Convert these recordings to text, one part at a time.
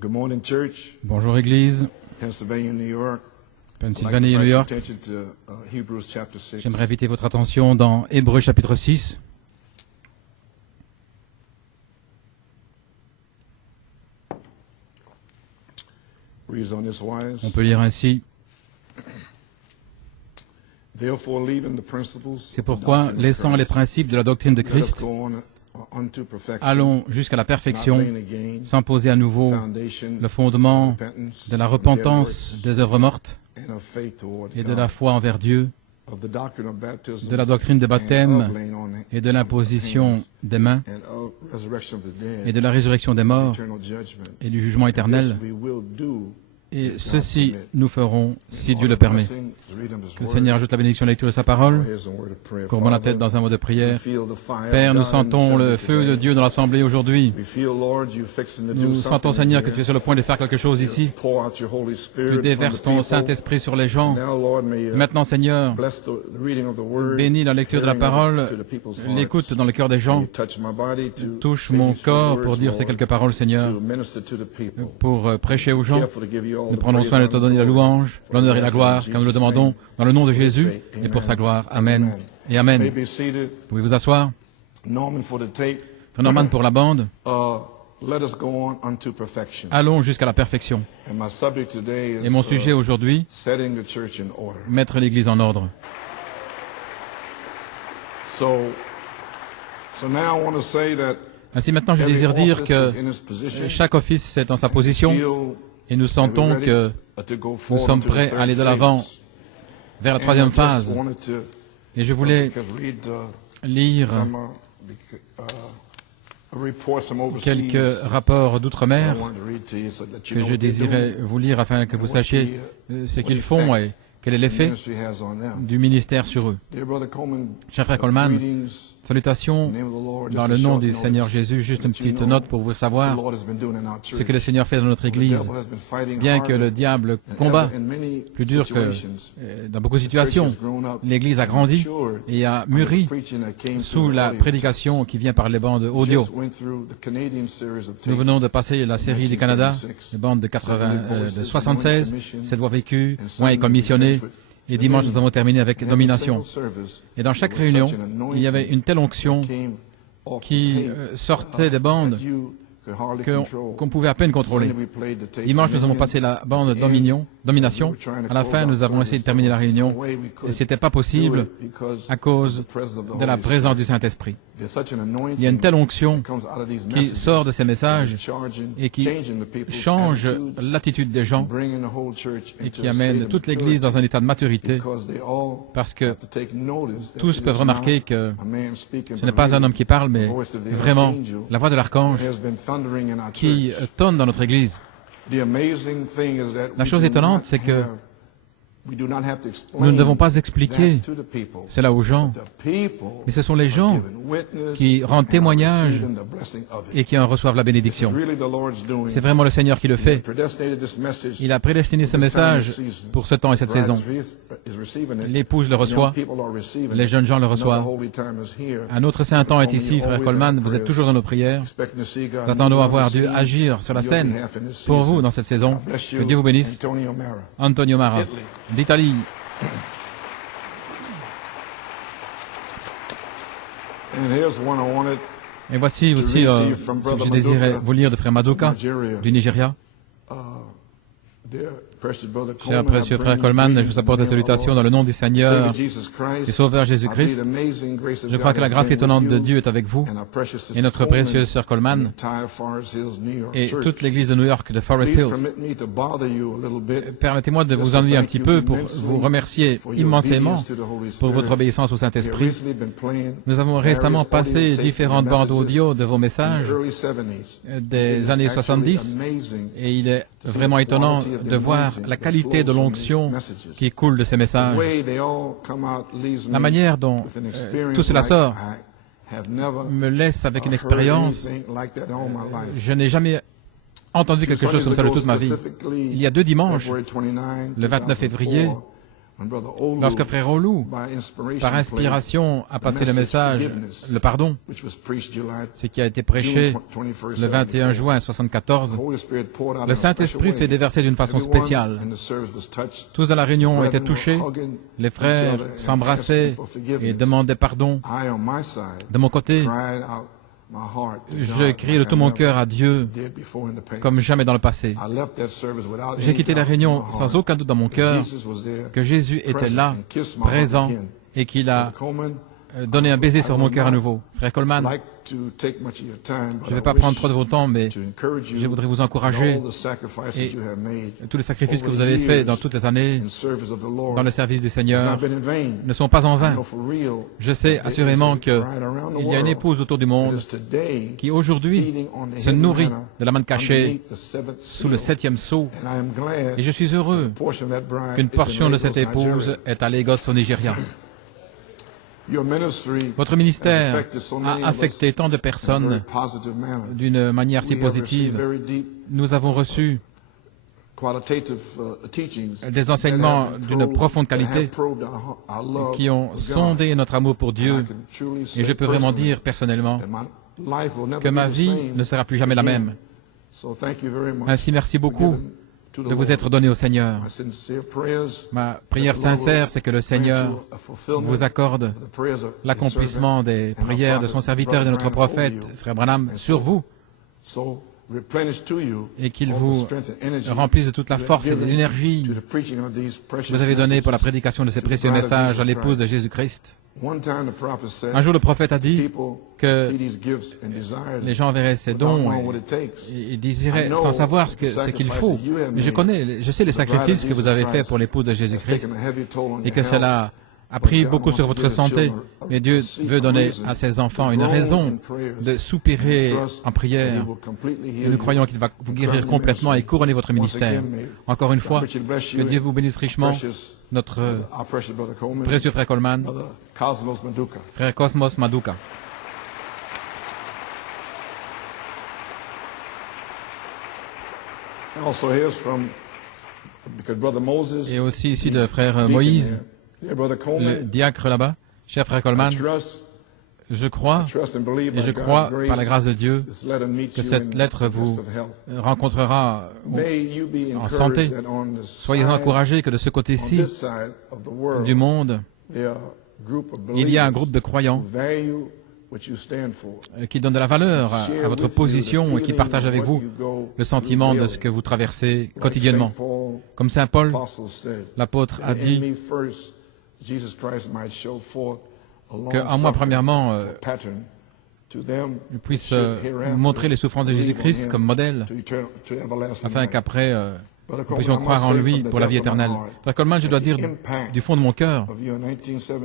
Good morning, church. Bonjour Église, Pennsylvania, New York. Pennsylvanie et New York. Hebrews chapter 6. J'aimerais inviter votre attention dans Hébreux chapitre 6. Reads on this wise. On peut lire ainsi. Therefore, leaving the principles C'est of the pourquoi, doctrine of laissant les Christ, principes de la doctrine de let us Christ, go on unto perfection, allons jusqu'à la not perfection, laying again sans poser à nouveau foundation le fondement of repentance, de la of dead repentance works, des œuvres mortes and of faith toward et de God, la foi envers Dieu, of the doctrine of baptism, de la doctrine de and baptême of laying on et de l'imposition des mains and of resurrection of the dead, et de la résurrection des morts eternal judgment. et du jugement This éternel. we will do. Et ceci nous ferons si Dieu le permet. Que le Seigneur ajoute la bénédiction à la lecture de sa parole. Courbons la tête dans un mot de prière. Père, nous sentons le feu de Dieu dans l'assemblée aujourd'hui. Nous sentons, Seigneur, que tu es sur le point de faire quelque chose ici. Tu déverses ton Saint-Esprit sur les gens. Maintenant, Seigneur, bénis la lecture de la parole, l'écoute dans le cœur des gens. Touche mon corps pour dire ces quelques paroles, Seigneur, pour prêcher aux gens. Nous prenons soin de te donner la louange, l'honneur et la gloire, comme nous le demandons, dans le nom de Jésus et pour sa gloire. Amen et Amen. Pouvez vous asseoir. Frère Norman pour la bande. Allons jusqu'à la perfection. Et mon sujet aujourd'hui, mettre l'Église en ordre. Ainsi maintenant, je désire dire que chaque office est en sa position et nous sentons que nous sommes prêts à aller de l'avant vers la troisième phase. Et je voulais lire quelques rapports d'outre-mer que je désirais vous lire afin que vous sachiez ce qu'ils font et quel est l'effet du ministère sur eux. Cher frère Coleman, salutations dans le nom du Seigneur Jésus. Juste une petite note pour vous savoir ce que le Seigneur fait dans notre Église. Bien que le diable combat plus dur que dans beaucoup de situations, l'Église a grandi et a mûri sous la prédication qui vient par les bandes audio. Nous venons de passer la série du Canada, les bandes de 76, 7 voix vécues, moins école missionnée. Et dimanche, nous avons terminé avec domination. Et dans chaque réunion, il y avait une telle onction qui sortait des bandes qu'on pouvait à peine contrôler. Dimanche, nous avons passé la bande domination. À la fin, nous avons essayé de terminer la réunion et ce n'était pas possible à cause de la présence du Saint-Esprit. Il y a une telle onction qui sort de ces messages et qui change l'attitude des gens et qui amène toute l'Église dans un état de maturité parce que tous peuvent remarquer que ce n'est pas un homme qui parle, mais vraiment la voix de l'archange qui tonne dans notre Église. La chose étonnante, c'est que nous ne devons pas expliquer cela aux gens, mais ce sont les gens qui rendent témoignage et qui en reçoivent la bénédiction. C'est vraiment le Seigneur qui le fait. Il a prédestiné ce message pour ce temps et cette saison. L'épouse le reçoit, les jeunes gens le reçoivent. Un autre saint temps est ici, frère Coleman, vous êtes toujours dans nos prières. Nous attendons à voir Dieu agir sur la scène pour vous dans cette saison. Que Dieu vous bénisse. Antonio Mara, d'Italie. Et voici aussi ce que je désirais vous lire de frère Maduka du Nigeria. Cher précieux frère Coleman, je vous apporte des salutations dans le nom du Seigneur et Sauveur Jésus-Christ. Je crois que la grâce étonnante de Dieu est avec vous et notre précieuse sœur Coleman et toute l'église de New York de Forest Hills. Permettez-moi de vous ennuyer un petit peu pour vous remercier immensément pour votre obéissance au Saint-Esprit. Nous avons récemment passé différentes bandes audio de vos messages des années 70 et il est vraiment étonnant de voir la qualité de l'onction qui coule de ces messages. La manière dont tout cela sort me laisse avec une expérience. Je n'ai jamais entendu quelque chose comme ça de toute ma vie. Il y a 2 dimanches, le 29 février, Lorsque frère Olu, par inspiration, a passé le message, le pardon, ce qui a été prêché le 21 juin 1974, le Saint-Esprit s'est déversé d'une façon spéciale. Tous à la réunion ont été touchés, les frères s'embrassaient et demandaient pardon. De mon côté, je criais de tout mon cœur à Dieu comme jamais dans le passé. J'ai quitté la réunion sans aucun doute dans mon cœur que Jésus était là, présent, et qu'il a donné un baiser sur mon cœur à nouveau. Frère Coleman, je ne vais pas prendre trop de votre temps, mais je voudrais vous encourager et tous les sacrifices que vous avez faits dans toutes les années dans le service du Seigneur ne sont pas en vain. Je sais assurément qu'il y a une épouse autour du monde qui aujourd'hui se nourrit de la manne cachée sous le 7e sceau, et je suis heureux qu'une portion de cette épouse est à Lagos au Nigeria. Votre ministère a affecté tant de personnes d'une manière si positive. Nous avons reçu des enseignements d'une profonde qualité qui ont sondé notre amour pour Dieu. Et je peux vraiment dire personnellement que ma vie ne sera plus jamais la même. Ainsi, merci beaucoup de vous être donné au Seigneur. Ma prière sincère, c'est que le Seigneur vous accorde l'accomplissement des prières de son serviteur et de notre prophète, Frère Branham, sur vous, et qu'il vous remplisse de toute la force et de l'énergie que vous avez donnée pour la prédication de ces précieux messages à l'épouse de Jésus-Christ. Un jour, le prophète a dit que les gens verraient ces dons et désiraient sans savoir ce qu'il faut. Mais je sais les sacrifices que vous avez faits pour l'épouse de Jésus-Christ et que cela a pris beaucoup sur votre santé. Mais Dieu veut donner à ses enfants une raison de soupirer en prière. Et nous croyons qu'il va vous guérir complètement et couronner votre ministère. Encore une fois, que Dieu vous bénisse richement. Notre précieux frère Coleman, frère Cosmos Maduka. Et aussi ici de frère Moïse, le diacre là-bas. Cher frère Coleman, je crois, et je crois par la grâce de Dieu, que cette lettre vous rencontrera en santé. Soyez encouragés que de ce côté-ci du monde, il y a un groupe de croyants qui donne de la valeur à votre position et qui partage avec vous le sentiment de ce que vous traversez quotidiennement. Comme Saint Paul, l'apôtre a dit qu'en moi, premièrement, je puisse montrer les souffrances de Jésus-Christ comme modèle, afin qu'après, nous puissions croire en lui pour la vie éternelle. Frère Coleman, je dois dire du fond de mon cœur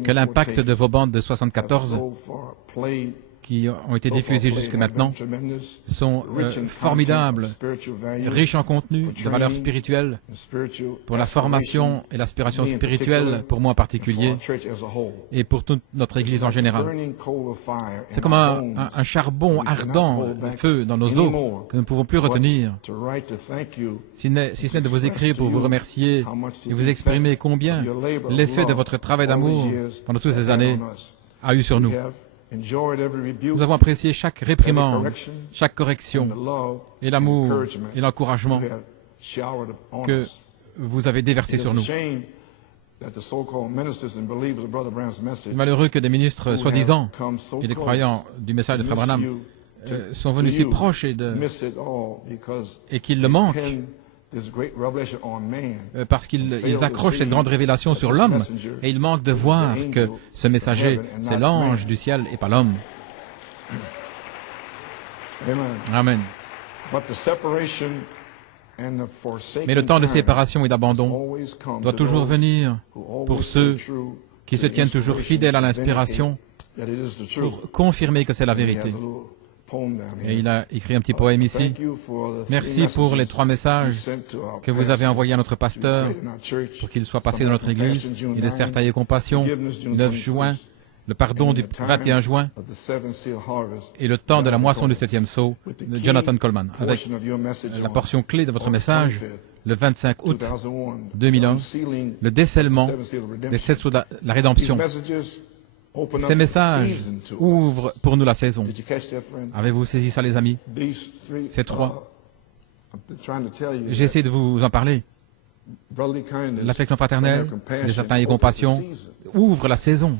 que l'impact de vos bandes de 74 qui ont été diffusées jusque maintenant sont formidables, riches en contenu, de valeurs spirituelles, pour la formation et l'aspiration spirituelle, pour moi en particulier, et pour toute notre Église en général. C'est comme un charbon ardent, feu dans nos os, que nous ne pouvons plus retenir, si ce n'est de vous écrire pour vous remercier et vous exprimer combien l'effet de votre travail d'amour pendant toutes ces années a eu sur nous. Nous avons apprécié chaque réprimande, chaque correction, et l'amour et l'encouragement que vous avez déversé sur nous. Malheureux que des ministres soi-disant et des croyants du message de Frère Branham sont venus si proches et qu'ils le manquent, parce qu'ils accrochent cette grande révélation sur l'homme, et ils manquent de voir que ce messager, c'est l'ange du ciel et pas l'homme. Amen. Mais le temps de séparation et d'abandon doit toujours venir pour ceux qui se tiennent toujours fidèles à l'inspiration pour confirmer que c'est la vérité. Et il a écrit un petit poème ici. Merci pour les 3 messages que vous avez envoyés à notre pasteur pour qu'il soit passé dans notre Église. Et de Certaille et Compassion, 9 juin, le pardon du 21 juin et le temps de la moisson du 7e sceau de Jonathan Coleman. Avec la portion clé de votre message, le 25 août 2001, le décèlement des 7 sceaux de la rédemption. Ces messages ouvrent pour nous la saison. Avez-vous saisi ça, les amis? Ces trois. J'ai essayé de vous en parler. L'affection fraternelle, désertin et compassion ouvrent la saison.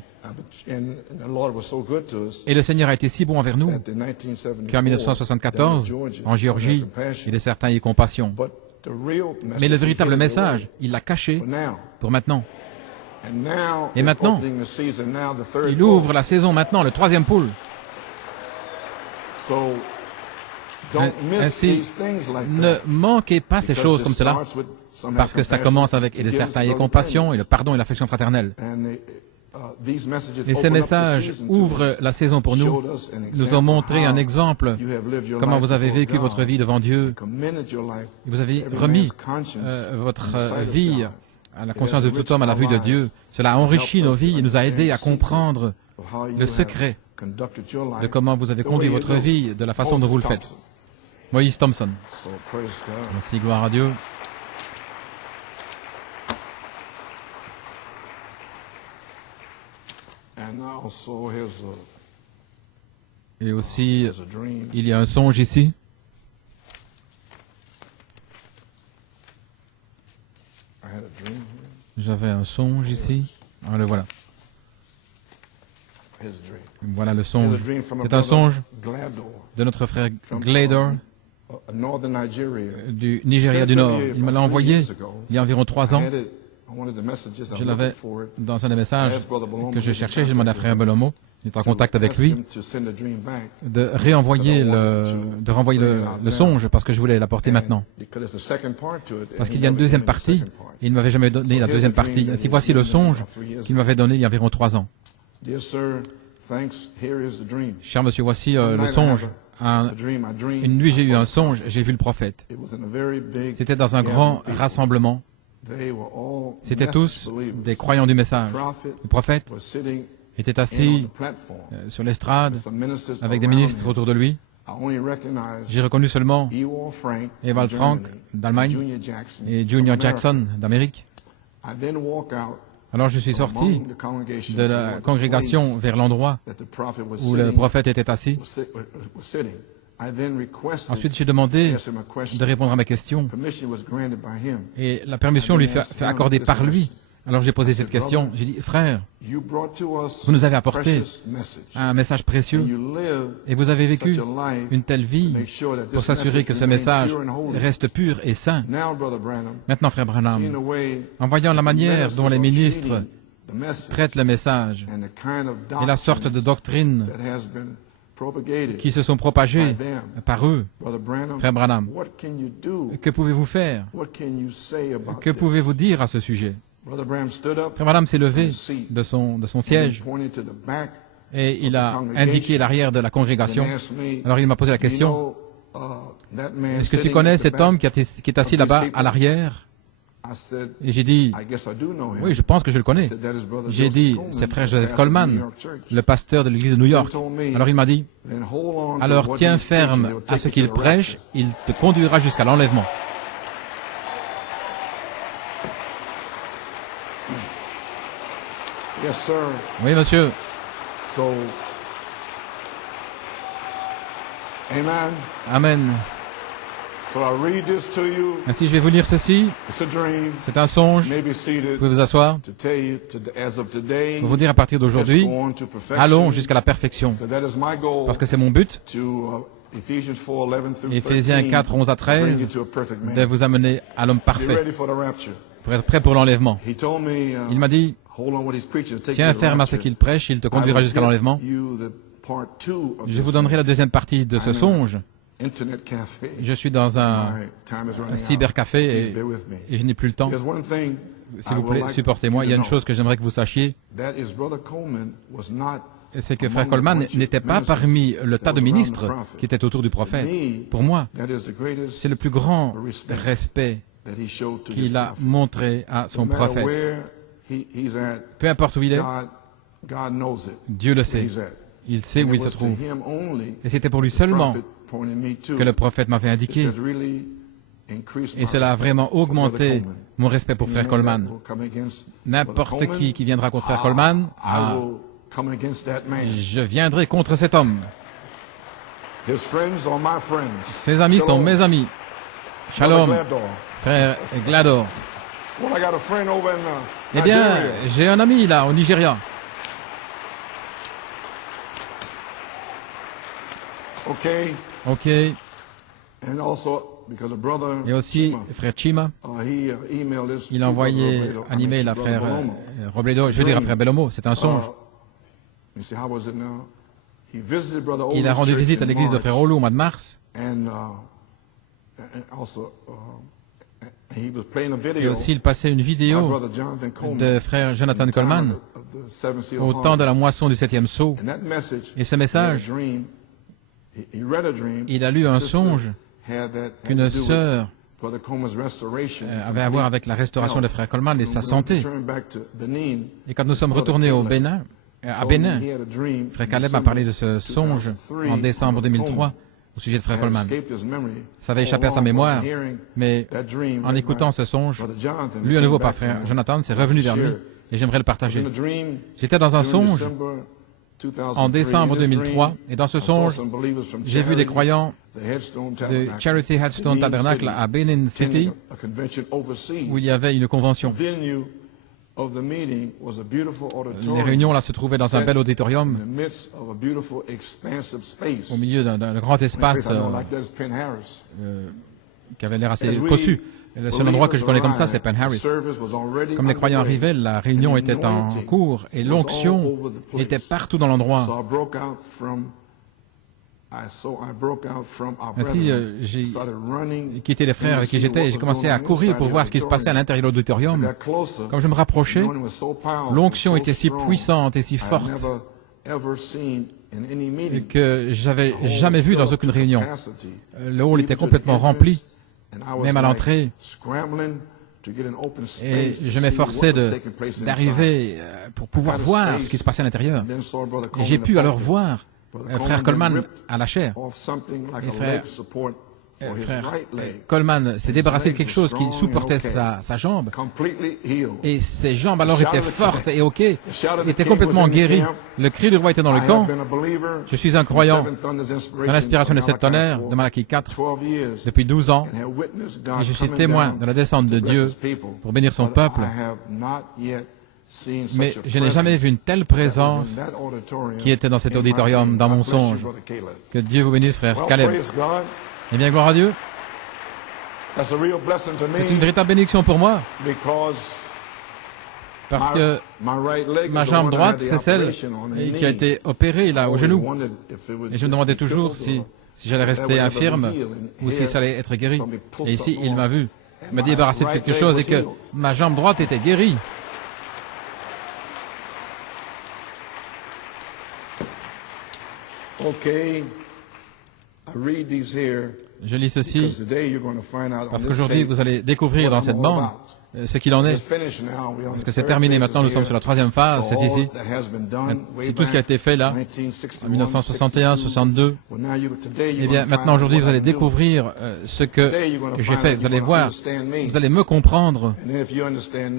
Et le Seigneur a été si bon envers nous qu'en 1974, en Géorgie, il est certain et compassion. Mais le véritable message, il l'a caché pour maintenant. Et maintenant, il ouvre la saison maintenant, le troisième pool. Ainsi, ne manquez pas ces choses comme cela, parce que ça commence avec et le certain et compassion, et le pardon et l'affection fraternelle. Et ces messages ouvrent la saison pour nous, nous ont montré un exemple, comment vous avez vécu votre vie devant Dieu. Vous avez remis votre vie à la conscience de tout homme, à la vue de Dieu. Cela a enrichi nos vies et nous a aidés à comprendre le secret de comment vous avez conduit votre vie, de la façon dont vous le faites. Moïse Thompson. Merci, gloire à Dieu. Et aussi, il y a un songe ici. J'avais un songe ici. Ah, le voilà. Voilà le songe. C'est un songe de notre frère Glador du Nigeria du Nord. Il me l'a envoyé il y a environ 3 ans. Je l'avais dans un des messages que je cherchais. J'ai demandé à frère Belomo, il est en contact avec lui, de renvoyer le songe parce que je voulais l'apporter maintenant. Parce qu'il y a une deuxième partie et il ne m'avait jamais donné la deuxième partie. Ainsi, voici le songe qu'il m'avait donné il y a environ 3 ans. Cher monsieur, voici le songe. Une nuit, j'ai eu un songe, j'ai vu le prophète. C'était dans un grand rassemblement. C'étaient tous des croyants du message. Le prophète était assis sur l'estrade avec des ministres autour de lui. J'ai reconnu seulement Ewald Frank d'Allemagne et Junior Jackson d'Amérique. Alors je suis sorti de la congrégation vers l'endroit où le prophète était assis. Ensuite, j'ai demandé de répondre à mes questions. Et la permission lui fait accorder par lui. Alors j'ai posé cette question. J'ai dit, frère, vous nous avez apporté un message précieux et vous avez vécu une telle vie pour s'assurer que ce message reste pur et saint. Maintenant, frère Branham, en voyant la manière dont les ministres traitent le message et la sorte de doctrine qui se sont propagées par eux, frère Branham, que pouvez-vous faire? Que pouvez-vous dire à ce sujet? Frère Branham s'est levé de son siège et il a indiqué l'arrière de la congrégation. Alors il m'a posé la question, est-ce que tu connais cet homme qui est assis là-bas à l'arrière? Et j'ai dit, oui, je pense que je le connais. J'ai dit, c'est frère Joseph Coleman, le pasteur de l'église de New York. Alors il m'a dit, alors tiens ferme à ce qu'il prêche, il te conduira jusqu'à l'enlèvement. Oui, monsieur. Amen. Ainsi, je vais vous lire ceci. C'est un songe. Vous pouvez vous asseoir. Pour vous dire à partir d'aujourd'hui, allons jusqu'à la perfection. Parce que c'est mon but. Éphésiens 4, 11 à 13, de vous amener à l'homme parfait, pour être prêt pour l'enlèvement. Il m'a dit, tiens ferme à ce qu'il prêche, il te conduira jusqu'à l'enlèvement. Je vous donnerai la deuxième partie de ce songe. Je suis dans un cybercafé et je n'ai plus le temps. S'il vous plaît, supportez-moi. Il y a une chose que j'aimerais que vous sachiez. C'est que frère Coleman n'était pas parmi le tas de ministres qui étaient autour du prophète. Pour moi, c'est le plus grand respect qu'il a montré à son prophète. Peu importe où il est, Dieu le sait. Il sait où il se trouve. Et c'était pour lui seulement que le prophète m'avait indiqué Et cela a vraiment augmenté mon respect pour frère Coleman. N'importe qui viendra contre frère Coleman, je viendrai contre cet homme. Ses amis sont mes amis. Shalom, frère Glador. Eh bien, j'ai un ami là, au Nigeria. Ok. Et aussi, frère Chima, il a envoyé un email à frère Robledo, je veux dire à frère Belomo, c'est un songe. Il a rendu visite à l'église de frère Olu au mois de mars. Et aussi, il passait une vidéo de frère Jonathan Coleman au temps de la moisson du 7e sceau. Et ce message, il a lu un songe qu'une sœur avait à voir avec la restauration de frère Coleman et sa santé. Et quand nous sommes retournés à Bénin, frère Caleb m'a parlé de ce songe en décembre 2003 au sujet de frère Coleman. Ça avait échappé à sa mémoire, mais en écoutant ce songe, lu à nouveau par frère Jonathan, c'est revenu vers lui et j'aimerais le partager. J'étais dans un songe en décembre 2003, et dans ce songe, j'ai vu des croyants de Charity Headstone Tabernacle à Benin City, où il y avait une convention. Les réunions là se trouvaient dans un bel auditorium, au milieu d'un grand espace qui avait l'air assez cossu. Et le seul endroit que je connais comme ça, c'est Penn Harris. Comme les croyants arrivaient, la réunion était en cours et l'onction était partout dans l'endroit. Ainsi, j'ai quitté les frères avec qui j'étais et j'ai commencé à courir pour voir ce qui se passait à l'intérieur de l'auditorium. Comme je me rapprochais, l'onction était si puissante et si forte que j'avais jamais vu dans aucune réunion. Le hall était complètement rempli. Même à l'entrée, et je m'efforçais d'arriver pour pouvoir voir ce qui se passait à l'intérieur. Et j'ai pu alors voir frère Coleman à la chair. Et frère Coleman s'est débarrassé de quelque chose qui supportait sa jambe. Et ses jambes alors étaient fortes et OK. Il était complètement guéri. Le cri du roi était dans le camp. Je suis un croyant dans l'inspiration de cette tonnerre de Malachie 4 depuis 12 ans. Et je suis témoin de la descente de Dieu pour bénir son peuple. Mais je n'ai jamais vu une telle présence qui était dans cet auditorium, dans mon songe. Que Dieu vous bénisse, frère Caleb. Eh bien, gloire à Dieu. C'est une véritable bénédiction pour moi. Parce que ma jambe droite, c'est celle qui a été opérée là, au genou. Et je me demandais toujours si j'allais rester infirme ou si ça allait être guéri. Et ici, il m'a vu. Il m'a débarrassé de quelque chose et que ma jambe droite était guérie. Je lis ceci parce qu'aujourd'hui, vous allez découvrir dans cette bande ce qu'il en est. Parce que c'est terminé maintenant, nous sommes sur la troisième phase, c'est ici. C'est tout ce qui a été fait là, en 1961, 62. Eh bien, maintenant, aujourd'hui, vous allez découvrir ce que j'ai fait. Vous allez voir, vous allez me comprendre.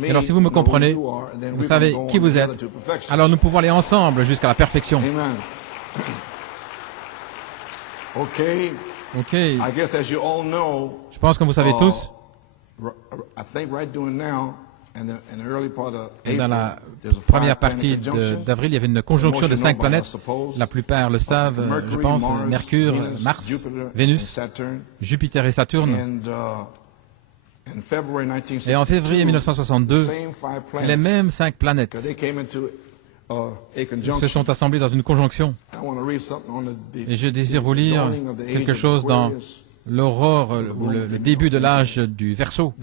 Et alors, si vous me comprenez, vous savez qui vous êtes, alors nous pouvons aller ensemble jusqu'à la perfection. OK. Je pense que vous savez tous, et dans la première partie d'avril, il y avait une conjonction de 5 planètes. La plupart le savent, je pense, Mercure, Mars, Vénus, Jupiter et Saturne. Et en février 1962, les mêmes 5 planètes se sont assemblés dans une conjonction. Et je désire vous lire quelque chose dans l'aurore, ou le début de l'âge du Verseau.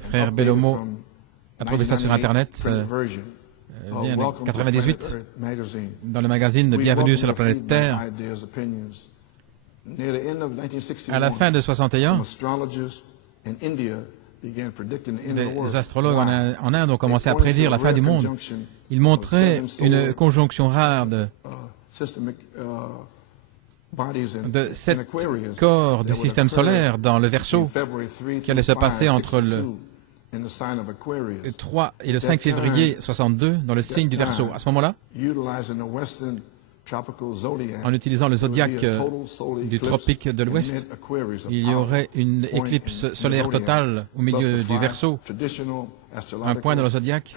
Frère Belomo a trouvé ça sur Internet, bien 98, dans le magazine Bienvenue sur la planète Terre. À la fin de 61, des astrologues en Inde ont commencé à prédire la fin du monde. Ils montraient une conjonction rare de 7 corps du système solaire dans le Verseau qui allait se passer entre le 3 et le 5 février 62 dans le signe du Verseau. À ce moment-là, en utilisant le zodiaque du tropique de l'Ouest, il y aurait une éclipse solaire totale au milieu du Verseau, un point dans le zodiaque,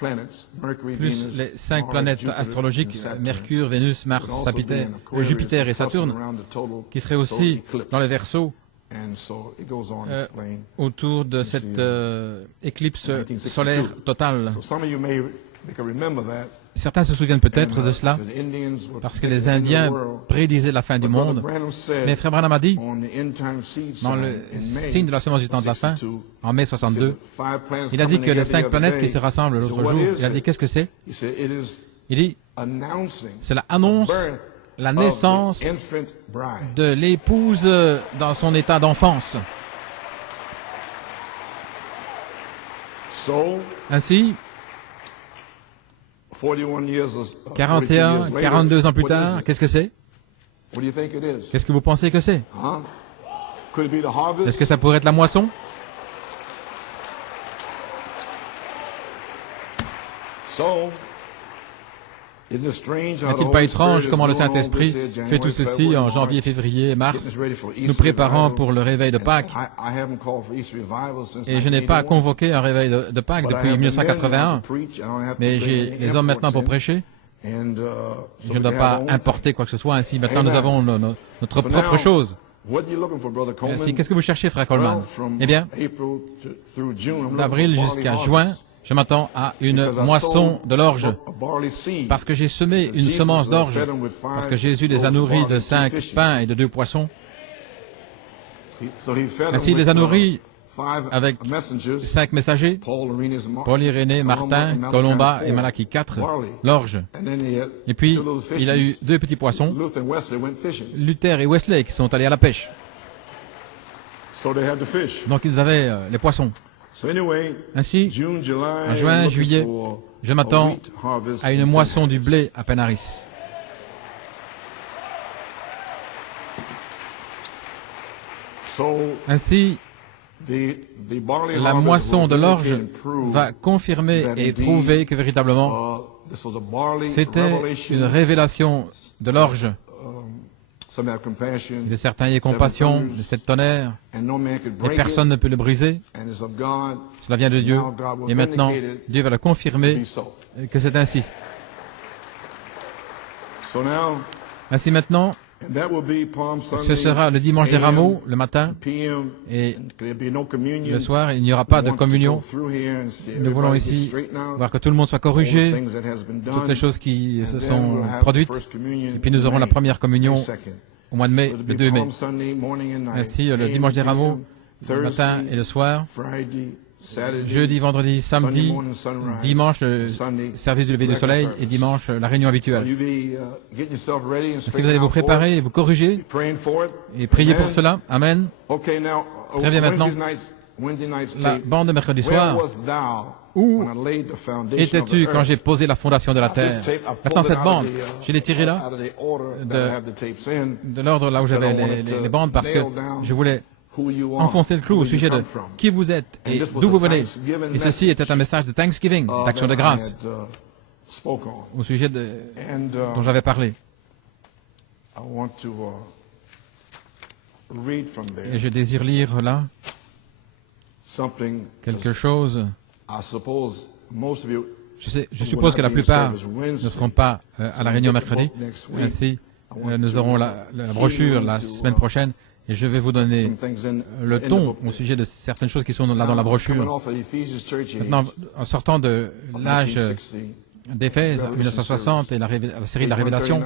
plus les 5 planètes astrologiques, Mercure, Vénus, Mars, Jupiter et Saturne, qui seraient aussi dans le Verseau autour de cette éclipse solaire totale. Certains se souviennent peut-être de cela, parce que les Indiens prédisaient la fin du monde. Mais Frère Branham a dit, dans le signe de la semence du temps de la fin, en mai 62, il a dit que les 5 planètes qui se rassemblent l'autre jour, il a dit, qu'est-ce que c'est? Il dit, c'est l'annonce, la naissance de l'épouse dans son état d'enfance. Ainsi, 41, 42 ans plus tard, qu'est-ce que c'est? Qu'est-ce que vous pensez que c'est? Est-ce que ça pourrait être la moisson? N'est-il pas étrange comment le Saint-Esprit fait tout ceci en janvier, février et mars, nous préparant pour le réveil de Pâques? Et je n'ai pas convoqué un réveil de Pâques depuis 1981, mais j'ai les hommes maintenant pour prêcher. Je ne dois pas importer quoi que ce soit, ainsi maintenant nous avons notre propre chose. Ainsi, qu'est-ce que vous cherchez, frère Coleman? Eh bien, d'avril jusqu'à juin, je m'attends à une moisson de l'orge, parce que j'ai semé une semence d'orge, parce que Jésus les a nourris de 5 pains et de 2 poissons. Ainsi, il les a nourris avec 5 messagers, Paul, Irénée, Martin, Colomba et Malachie 4, l'orge. Et puis, il a eu 2 petits poissons, Luther et Wesley, qui sont allés à la pêche. Donc, ils avaient les poissons. Ainsi, en juin, juillet, je m'attends à une moisson du blé à Penaris. Ainsi, la moisson de l'orge va confirmer et prouver que véritablement, c'était une révélation de l'orge. De certains y aient compassion, de 7 tonnerres, et personne ne peut le briser. Cela vient de Dieu. Et maintenant, Dieu va le confirmer que c'est ainsi. Ainsi maintenant, ce sera le dimanche des rameaux, le matin, et le soir, il n'y aura pas de communion. Nous voulons ici voir que tout le monde soit corrigé, toutes les choses qui se sont produites, et puis nous aurons la première communion au mois de mai, le 2 mai. Ainsi, le dimanche des rameaux, le matin et le soir, jeudi, vendredi, samedi, dimanche, le service du lever du soleil, et dimanche, la réunion habituelle. Si vous allez vous préparer et vous corriger, et prier pour cela, Amen. Très bien maintenant, la bande de mercredi soir, où étais-tu quand j'ai posé la fondation de la terre? Maintenant, cette bande, je l'ai tirée là, de l'ordre là où j'avais les bandes, parce que je voulais enfoncer le clou au sujet de qui vous êtes et d'où vous venez. Et ceci était un message de Thanksgiving, d'action de grâce, au sujet dont j'avais parlé. Et je désire lire là quelque chose. Je suppose que la plupart ne seront pas à la réunion mercredi. Ainsi, nous aurons la brochure la semaine prochaine. Et je vais vous donner le ton au sujet de certaines choses qui sont là dans la brochure. Maintenant, en sortant de l'âge d'Éphèse, 1960, et la série de la Révélation,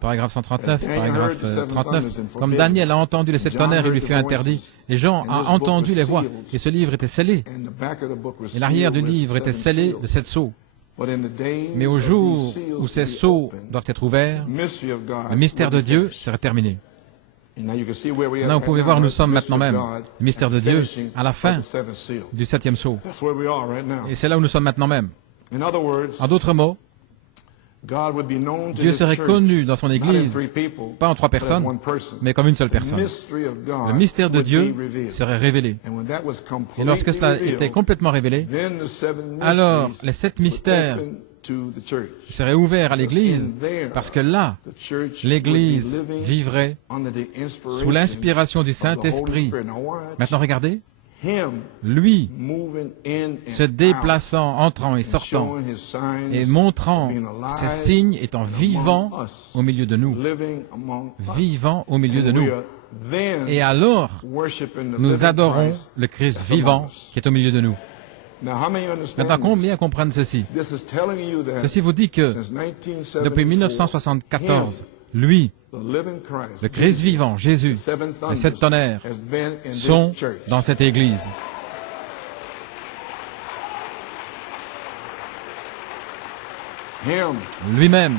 paragraphe 139, paragraphe 39, comme Daniel a entendu les 7 tonnerres, il lui fut interdit, et Jean a entendu les voix, et ce livre était scellé, et l'arrière du livre était scellé de 7 sceaux. Mais au jour où ces sceaux doivent être ouverts, le mystère de Dieu serait terminé. Maintenant, vous pouvez voir où nous sommes maintenant même, le mystère de Dieu, à la fin du 7e sceau. Et c'est là où nous sommes maintenant même. En d'autres mots, Dieu serait connu dans son Église, pas en 3 personnes, mais comme une seule personne. Le mystère de Dieu serait révélé. Et lorsque cela était complètement révélé, alors les 7 mystères seraient ouverts à l'Église, parce que là, l'Église vivrait sous l'inspiration du Saint-Esprit. Maintenant, regardez, lui, se déplaçant, entrant et sortant, et montrant ses signes, étant vivant au milieu de nous. Vivant au milieu de nous. Et alors, nous adorons le Christ vivant qui est au milieu de nous. Maintenant, combien comprennent ceci? Ceci vous dit que depuis 1974, lui, le Christ vivant, Jésus, les 7 tonnerres sont dans cette Église. Lui-même,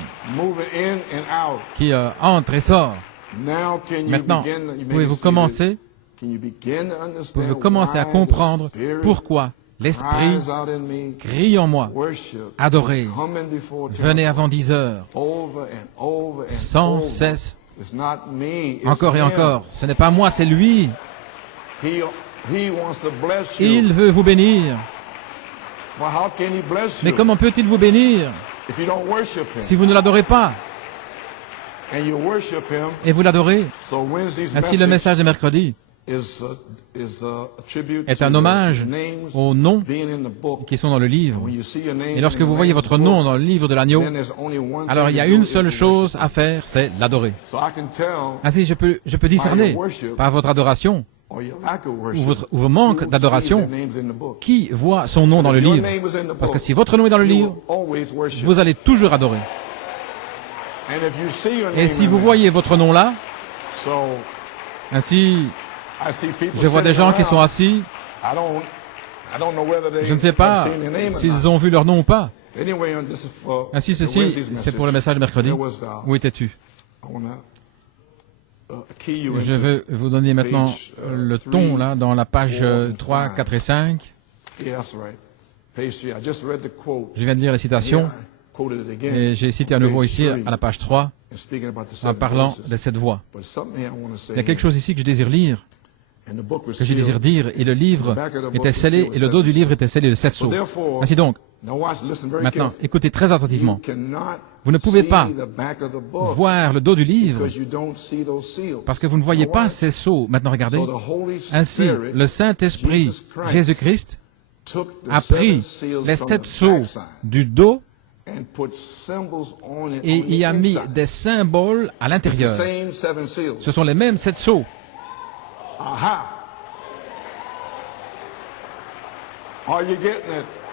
qui entre et sort. Maintenant, pouvez-vous commencer à comprendre pourquoi l'Esprit crie en moi, adorez, venez avant 10 heures, sans cesse, encore et encore. Ce n'est pas moi, c'est lui. Il veut vous bénir. Mais comment peut-il vous bénir si vous ne l'adorez pas? Et vous l'adorez. Ainsi, le message de mercredi est un hommage aux noms qui sont dans le livre. Et lorsque vous voyez votre nom dans le livre de l'agneau, alors il y a une seule chose à faire, c'est l'adorer. Ainsi, je peux discerner par votre adoration ou vos manques d'adoration qui voit son nom dans le livre. Parce que si votre nom est dans le livre, vous allez toujours adorer. Et si vous voyez votre nom là, ainsi, je vois des gens qui sont assis. Je ne sais pas s'ils ont vu leur nom ou pas. Ainsi, ceci, c'est pour le message de mercredi. Où étais-tu? Je veux vous donner maintenant le ton, là, dans la page 3, 4 et 5. Je viens de lire la citation. Et j'ai cité à nouveau ici, à la page 3, en parlant de cette voix. Il y a quelque chose ici que je désire lire, que je désire dire, et le livre était scellé, et le dos du livre était scellé de 7 sceaux. Ainsi donc, maintenant, écoutez très attentivement. Vous ne pouvez pas voir le dos du livre parce que vous ne voyez pas ces sceaux. Maintenant, regardez. Ainsi, le Saint-Esprit, Jésus-Christ, a pris les 7 sceaux du dos et y a mis des symboles à l'intérieur. Ce sont les mêmes 7 sceaux.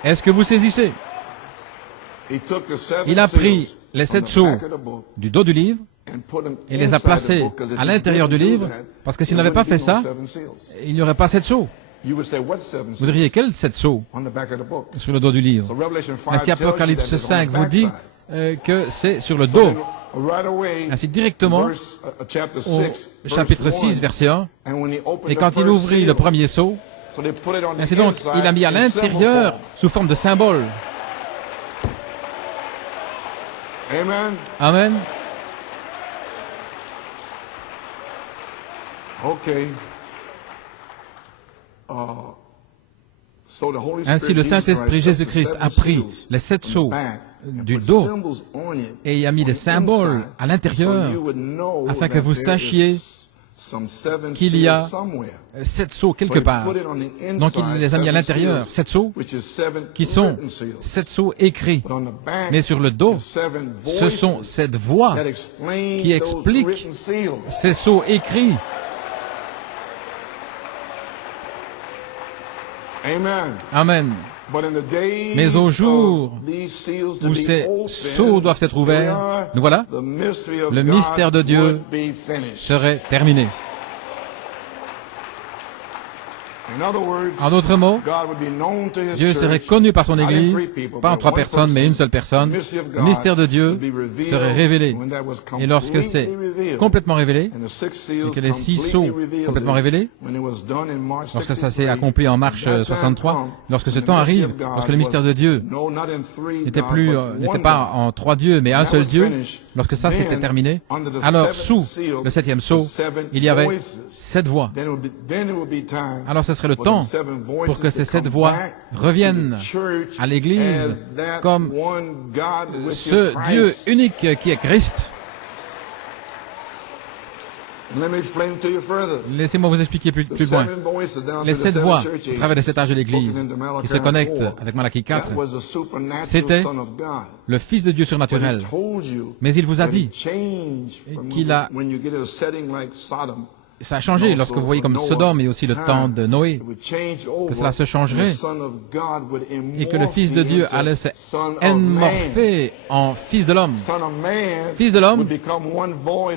Est-ce que vous saisissez? Il a pris les 7 sceaux du dos du livre et les a placés à l'intérieur du livre, parce que s'il n'avait pas fait ça, il n'y aurait pas 7 sceaux. Vous diriez, quels 7 sceaux sur le dos du livre? Ainsi, Apocalypse 5 vous dit que c'est sur le dos. Ainsi, directement, au chapitre 6, verset 1, et quand il ouvrit le premier sceau, ainsi donc, il a mis à l'intérieur sous forme de symbole. Amen. Ainsi, le Saint-Esprit Jésus-Christ a pris les 7 sceaux du dos et y a mis des symboles à l'intérieur afin que vous sachiez qu'il y a 7 sceaux quelque part. Donc il les a mis à l'intérieur, 7 sceaux qui sont 7 sceaux écrits. Mais sur le dos, ce sont 7 voix qui expliquent ces sceaux écrits. Amen. Mais au jour où ces sceaux doivent être ouverts, nous voilà, le mystère de Dieu serait terminé. En d'autres mots, Dieu serait connu par son Église, pas en 3 personnes, mais une seule personne. Le mystère de Dieu serait révélé. Et lorsque c'est complètement révélé, et que les 6 sceaux complètement révélés, lorsque ça s'est accompli en Marche 63, lorsque ce temps arrive, lorsque le mystère de Dieu n'était pas en 3 dieux, mais un seul Dieu, lorsque ça s'était terminé, alors sous le 7e sceau, il y avait 7 voix. Alors ce serait le temps pour que ces 7 voix reviennent à l'Église comme ce Dieu unique qui est Christ. Laissez-moi vous expliquer plus loin. Les 7 voix au travers des 7 âges de l'Église qui se connectent avec Malachie 4, c'était le Fils de Dieu surnaturel. Mais il vous a dit ça a changé lorsque vous voyez comme Sodome et aussi le temps de Noé, que cela se changerait et que le Fils de Dieu allait se morpher en Fils de l'homme. Fils de l'homme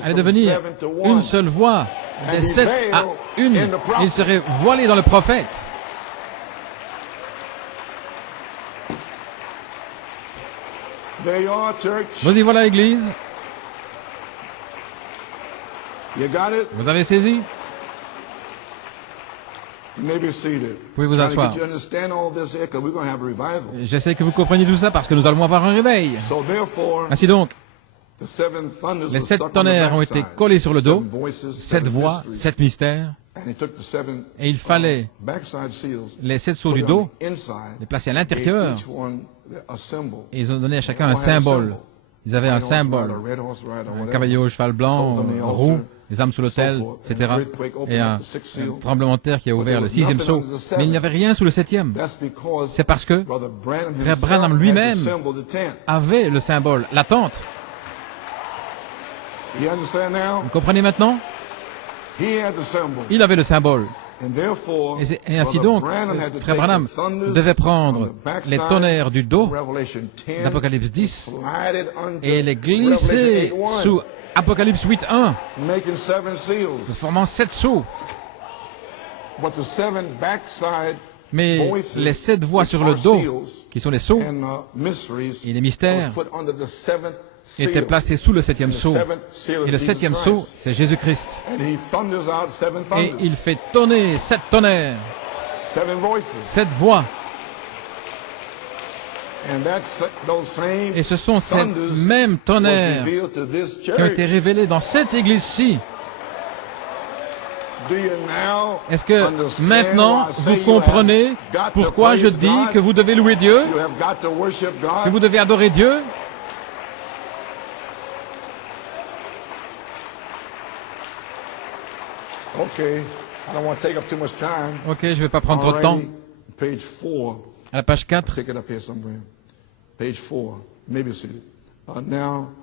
allait devenir une seule voix, des 7 à 1. Il serait voilé dans le prophète. Vous y voilà, l'Église. Vous avez saisi? Vous pouvez vous asseoir. J'essaie que vous compreniez tout ça parce que nous allons avoir un réveil. Ainsi donc, les 7 tonnerres ont été collés sur le dos, 7 voix, 7 mystères, et il fallait les 7 sceaux du dos, les placer à l'intérieur, et ils ont donné à chacun un symbole. Ils avaient un symbole, un cavalier au cheval blanc, roux, les âmes sous l'autel, etc. Et un tremblement de terre qui a ouvert le 6e sceau. Mais il n'y avait rien sous le 7e. C'est parce que Frère Branham lui-même avait le symbole, la tente. Vous comprenez maintenant? Il avait le symbole. Et ainsi donc, Frère Branham devait prendre les tonnerres du dos d'Apocalypse 10 et les glisser sous Apocalypse 8.1, formant 7 sceaux. Mais les 7 voix sur le dos, qui sont les sceaux et les mystères, étaient placés sous le 7e sceau. Et le 7e sceau, c'est Jésus-Christ. Et il fait tonner 7 tonnerres, 7 voix. Et ce sont ces mêmes tonnerres qui ont été révélés dans cette église-ci. Est-ce que maintenant vous comprenez pourquoi je dis que vous devez louer Dieu, que vous devez adorer Dieu? Ok, je ne vais pas prendre trop de temps. À la page 4.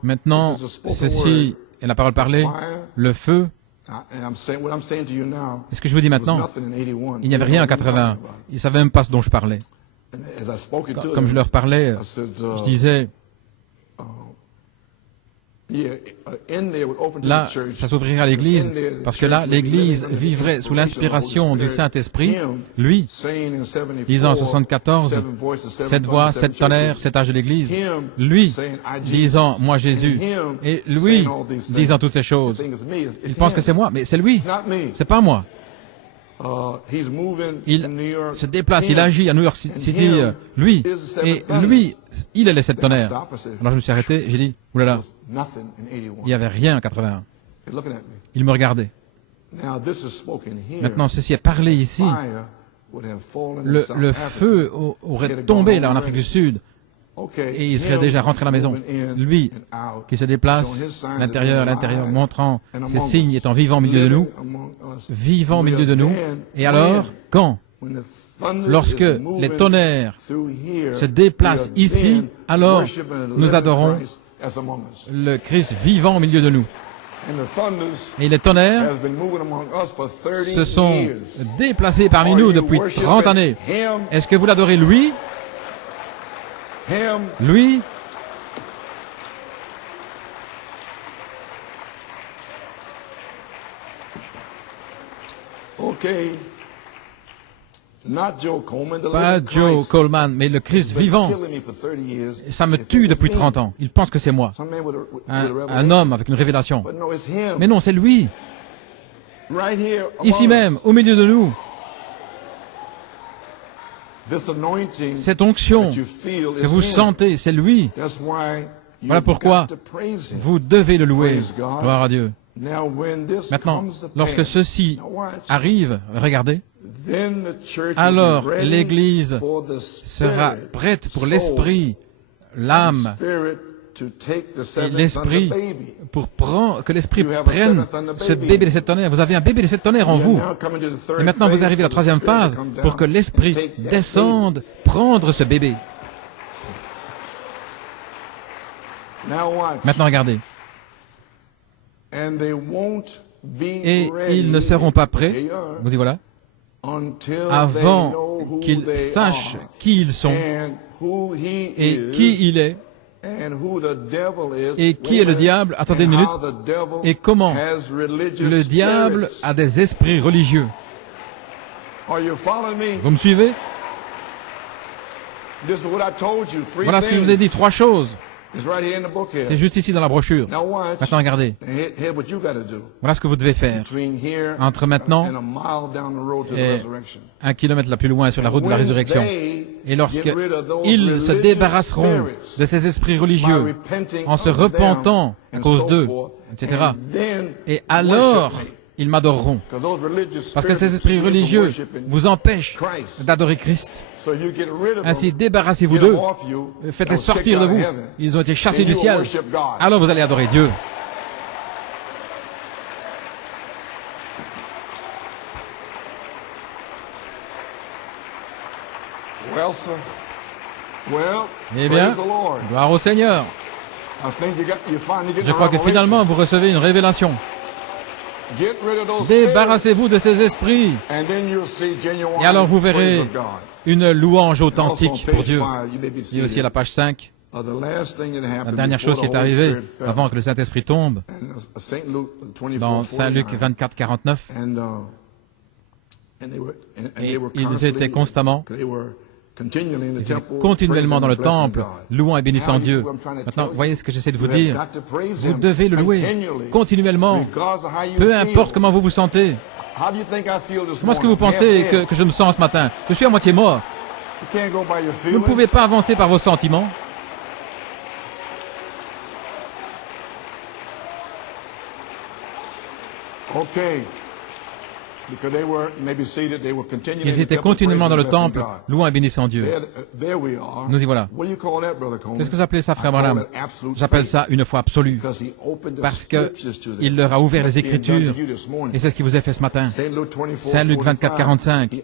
Maintenant, ceci est la parole parlée, le feu. Et ce que je vous dis maintenant, il n'y avait rien en 81. Ils ne savaient même pas ce dont je parlais. Comme je leur parlais, je disais, là, ça s'ouvrirait à l'Église, parce que là, l'Église vivrait sous l'inspiration du Saint-Esprit, lui, disant en 74, 7 voix, 7 tonnerres, 7 âges de l'Église, lui, disant, moi Jésus, et lui, disant toutes ces choses. Il pense que c'est moi, mais c'est lui, c'est pas moi. Il se déplace, il agit à New York City, lui, et lui, il est les 7 tonnerres. Alors je me suis arrêté, j'ai dit, oulala, il n'y avait rien en 81. Il me regardait. Maintenant, ceci est parlé ici. Le feu aurait tombé là en Afrique du Sud, et il serait déjà rentré à la maison. Lui, qui se déplace, l'intérieur, montrant ses signes, étant vivant au milieu de nous, et alors, quand lorsque les tonnerres se déplacent ici, alors nous adorons le Christ vivant au milieu de nous. Et les tonnerres se sont déplacés parmi nous depuis 30 années. Est-ce que vous l'adorez lui? Lui? Pas Joe Coleman, mais le Christ vivant. Et ça me tue depuis 30 ans. Il pense que c'est moi. Un homme avec une révélation. Mais non, c'est lui. Ici même, au milieu de nous. Cette onction que vous sentez, c'est lui. Voilà pourquoi vous devez le louer. Gloire à Dieu. Maintenant, lorsque ceci arrive, regardez, alors l'Église sera prête pour l'esprit, l'âme et l'esprit, que l'esprit prenne ce bébé de 7 tonnerres. Vous avez un bébé de 7 tonnerres en vous. Et maintenant, vous arrivez à la 3e phase pour que l'esprit descende prendre ce bébé. Maintenant, regardez. Et ils ne seront pas prêts, vous y voilà, avant qu'ils sachent qui ils sont et qui il est et qui est le diable. Attendez une minute. Et comment le diable a des esprits religieux. Vous me suivez? Voilà ce que je vous ai dit, 3 choses. C'est juste ici dans la brochure. Maintenant, regardez. Voilà ce que vous devez faire. Entre maintenant et 1 kilomètre la plus loin sur la route de la résurrection. Et lorsqu'ils se débarrasseront de ces esprits religieux en se repentant à cause d'eux, etc. Et alors, ils m'adoreront. Parce que ces esprits religieux vous empêchent d'adorer Christ. Ainsi, débarrassez-vous d'eux. Faites-les sortir de vous. Ils ont été chassés du ciel. Alors vous allez adorer Dieu. Eh bien, gloire au Seigneur. Je crois que finalement, vous recevez une révélation. Débarrassez-vous de ces esprits. Et alors vous verrez une louange authentique pour Dieu. Il y a aussi à la page 5. La dernière chose qui est arrivée avant que le Saint-Esprit tombe, dans Saint Luc 24, 49, et ils étaient continuellement dans le temple, louant et bénissant Dieu. Maintenant, voyez ce que j'essaie de vous dire. Vous devez le louer continuellement, peu importe comment vous vous sentez. Comment est-ce que vous pensez que je me sens ce matin? Je suis à moitié mort. Vous ne pouvez pas avancer par vos sentiments. Ils étaient continuellement dans le temple, louant et bénissant Dieu. Nous y voilà. Qu'est-ce que vous appelez ça, frère Branham? J'appelle ça une foi absolue. Parce qu'il leur a ouvert les Écritures. Et c'est ce qui vous est fait ce matin. Saint Luc 24, 45.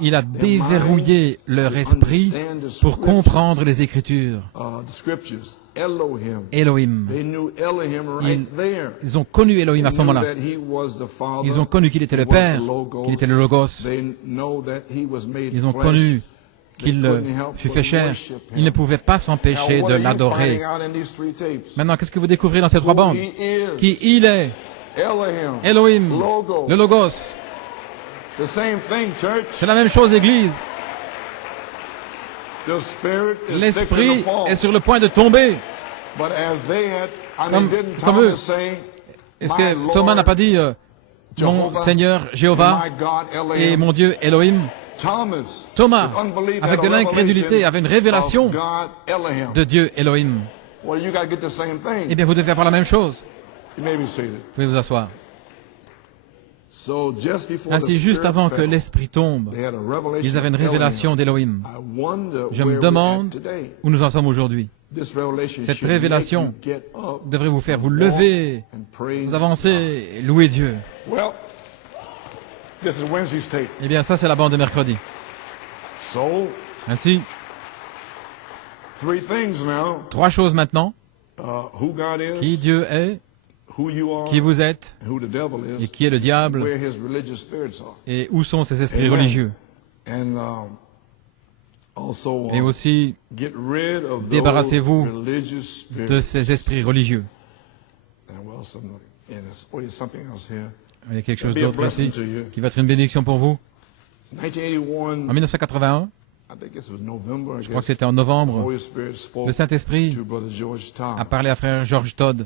Il a déverrouillé leur esprit pour comprendre les Écritures. Elohim. Ils ont connu Elohim à ce moment-là. Ils ont connu qu'il était le Père, qu'il était le Logos. Ils ont connu qu'il fut fait chair. Ils ne pouvaient pas s'empêcher de l'adorer. Maintenant, qu'est-ce que vous découvrez dans ces 3 bandes? Qui il est? Elohim, le Logos. C'est la même chose, Église. L'esprit est sur le point de tomber. Comme eux. Est-ce que Thomas n'a pas dit mon Seigneur Jéhovah et mon Dieu Elohim? Thomas, avec de l'incrédulité, avait une révélation de Dieu Elohim. Eh bien, vous devez avoir la même chose. Vous pouvez vous asseoir. Ainsi, juste avant que l'Esprit tombe, ils avaient une révélation d'Elohim. Je me demande où nous en sommes aujourd'hui. Cette révélation devrait vous faire vous lever, vous avancer et louer Dieu. Eh bien, ça, c'est la bande de mercredi. Ainsi, 3 choses maintenant. Qui Dieu est, qui vous êtes, et qui est le diable, et où sont ces esprits religieux. Et aussi, débarrassez-vous de ces esprits religieux. Il y a quelque chose d'autre ici qui va être une bénédiction pour vous. En 1981, je crois que c'était en novembre, le Saint-Esprit a parlé à frère George Todd.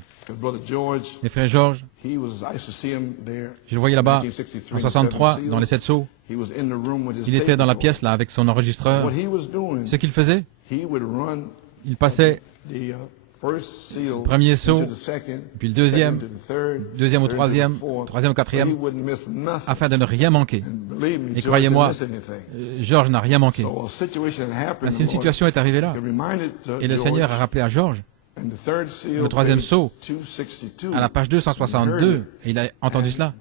Et frère George, je le voyais là-bas, en 63, dans les 7 sceaux. Il était dans la pièce là avec son enregistreur. Ce qu'il faisait, il passait le premier sceau, puis le deuxième au troisième au quatrième, afin de ne rien manquer. Et croyez-moi, George n'a rien manqué. Ainsi, une situation est arrivée là. Et le Seigneur a rappelé à George, le troisième sceau, à la page 262, et il a entendu cela.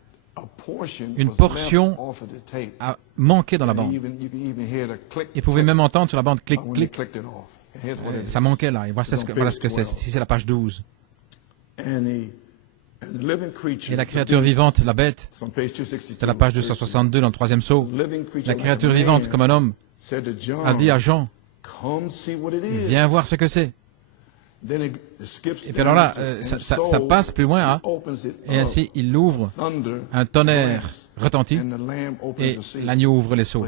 Une portion a manqué dans la bande. Et vous pouvez même entendre sur la bande clic, clic. Ça manquait là. Et voilà ce que c'est. Ici, c'est la page 12. Et la créature vivante, la bête, c'est la page 262 dans le troisième sceau. La créature vivante, comme un homme, a dit à Jean, viens voir ce que c'est. Et puis alors là, ça passe plus loin, hein, et ainsi il l'ouvre, un tonnerre retentit, et l'agneau ouvre les seaux.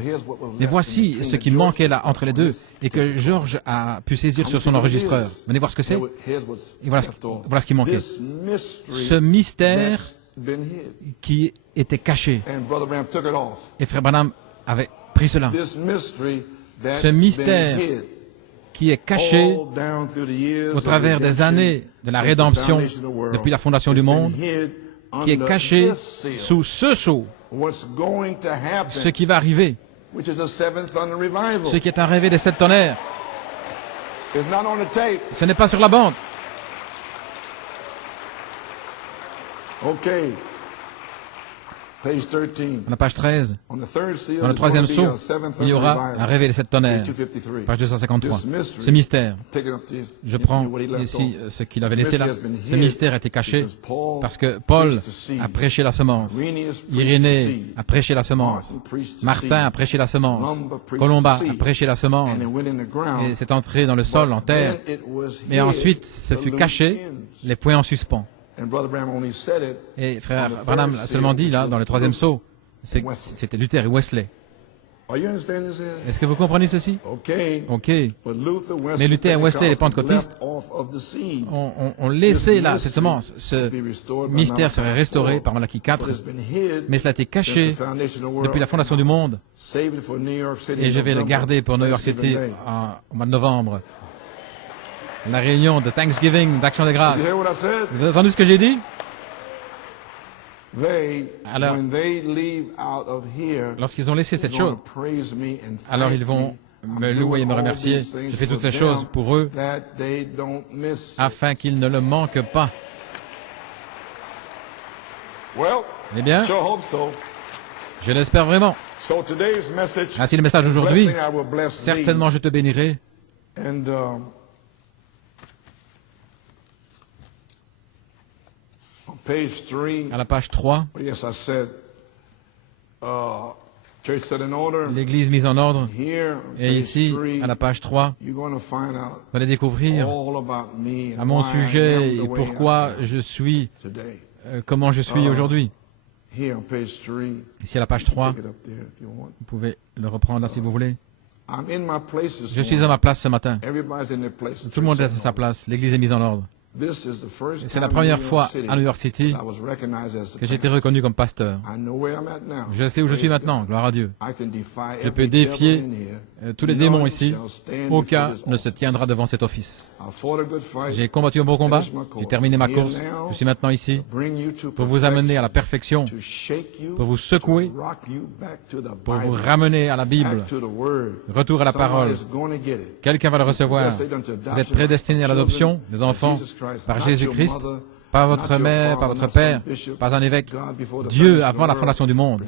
Mais voici ce qui manquait là entre les deux, et que Georges a pu saisir sur son enregistreur. Venez voir ce que c'est. Et voilà ce qui manquait. Ce mystère qui était caché. Et frère Branham avait pris cela. Ce mystère qui est caché au travers des années de la rédemption depuis la fondation du monde, qui est caché sous ce sceau, ce qui va arriver, ce qui est arrivé des 7 tonnerres. Ce n'est pas sur la bande. À la page 13, dans le troisième sceau, il y aura un réveil des 7 tonnerres. Page 253. Ce mystère, je prends ici ce qu'il avait laissé là. Ce mystère a été caché parce que Paul a prêché la semence. Irénée a prêché la semence. Martin a prêché la semence. Colomba a prêché la semence. Et c'est entré dans le sol, en terre. Mais ensuite, ce fut caché, les poings en suspens. Et frère Branham l'a seulement dit, là, dans le troisième sceau, c'était Luther et Wesley. Est-ce que vous comprenez ceci? Ok. Mais Luther et Wesley, les pentecôtistes, ont laissé là cette semence. Ce mystère serait restauré par Malachie 4, mais cela a été caché depuis la fondation du monde. Et je vais le garder pour New York City au mois de novembre. La réunion de Thanksgiving, d'Action de grâce. Vous avez entendu ce que j'ai dit? Alors, lorsqu'ils ont laissé cette chose, alors ils vont me louer et me remercier. Je fais toutes ces choses pour eux, afin qu'ils ne le manquent pas. Eh bien, je l'espère vraiment. Ainsi, le message d'aujourd'hui, certainement je te bénirai. À la page 3, l'Église mise en ordre. Et ici, à la page 3, vous allez découvrir à mon sujet et pourquoi je suis, comment je suis aujourd'hui. Ici, à la page 3, vous pouvez le reprendre là si vous voulez. Je suis à ma place ce matin. Tout le monde est à sa place. L'Église est mise en ordre. C'est la première fois à New York City que j'ai été reconnu comme pasteur. Je sais où je suis maintenant, gloire à Dieu. Je peux défier tous les démons ici. Aucun ne se tiendra devant cet office. J'ai combattu un bon combat, j'ai terminé ma course. Je suis maintenant ici pour vous amener à la perfection, pour vous secouer, pour vous ramener à la Bible. Retour à la parole. Quelqu'un va le recevoir. Vous êtes prédestinés à l'adoption des enfants par Jésus-Christ, pas votre mère, pas votre père, pas un évêque. Dieu, avant la fondation du monde,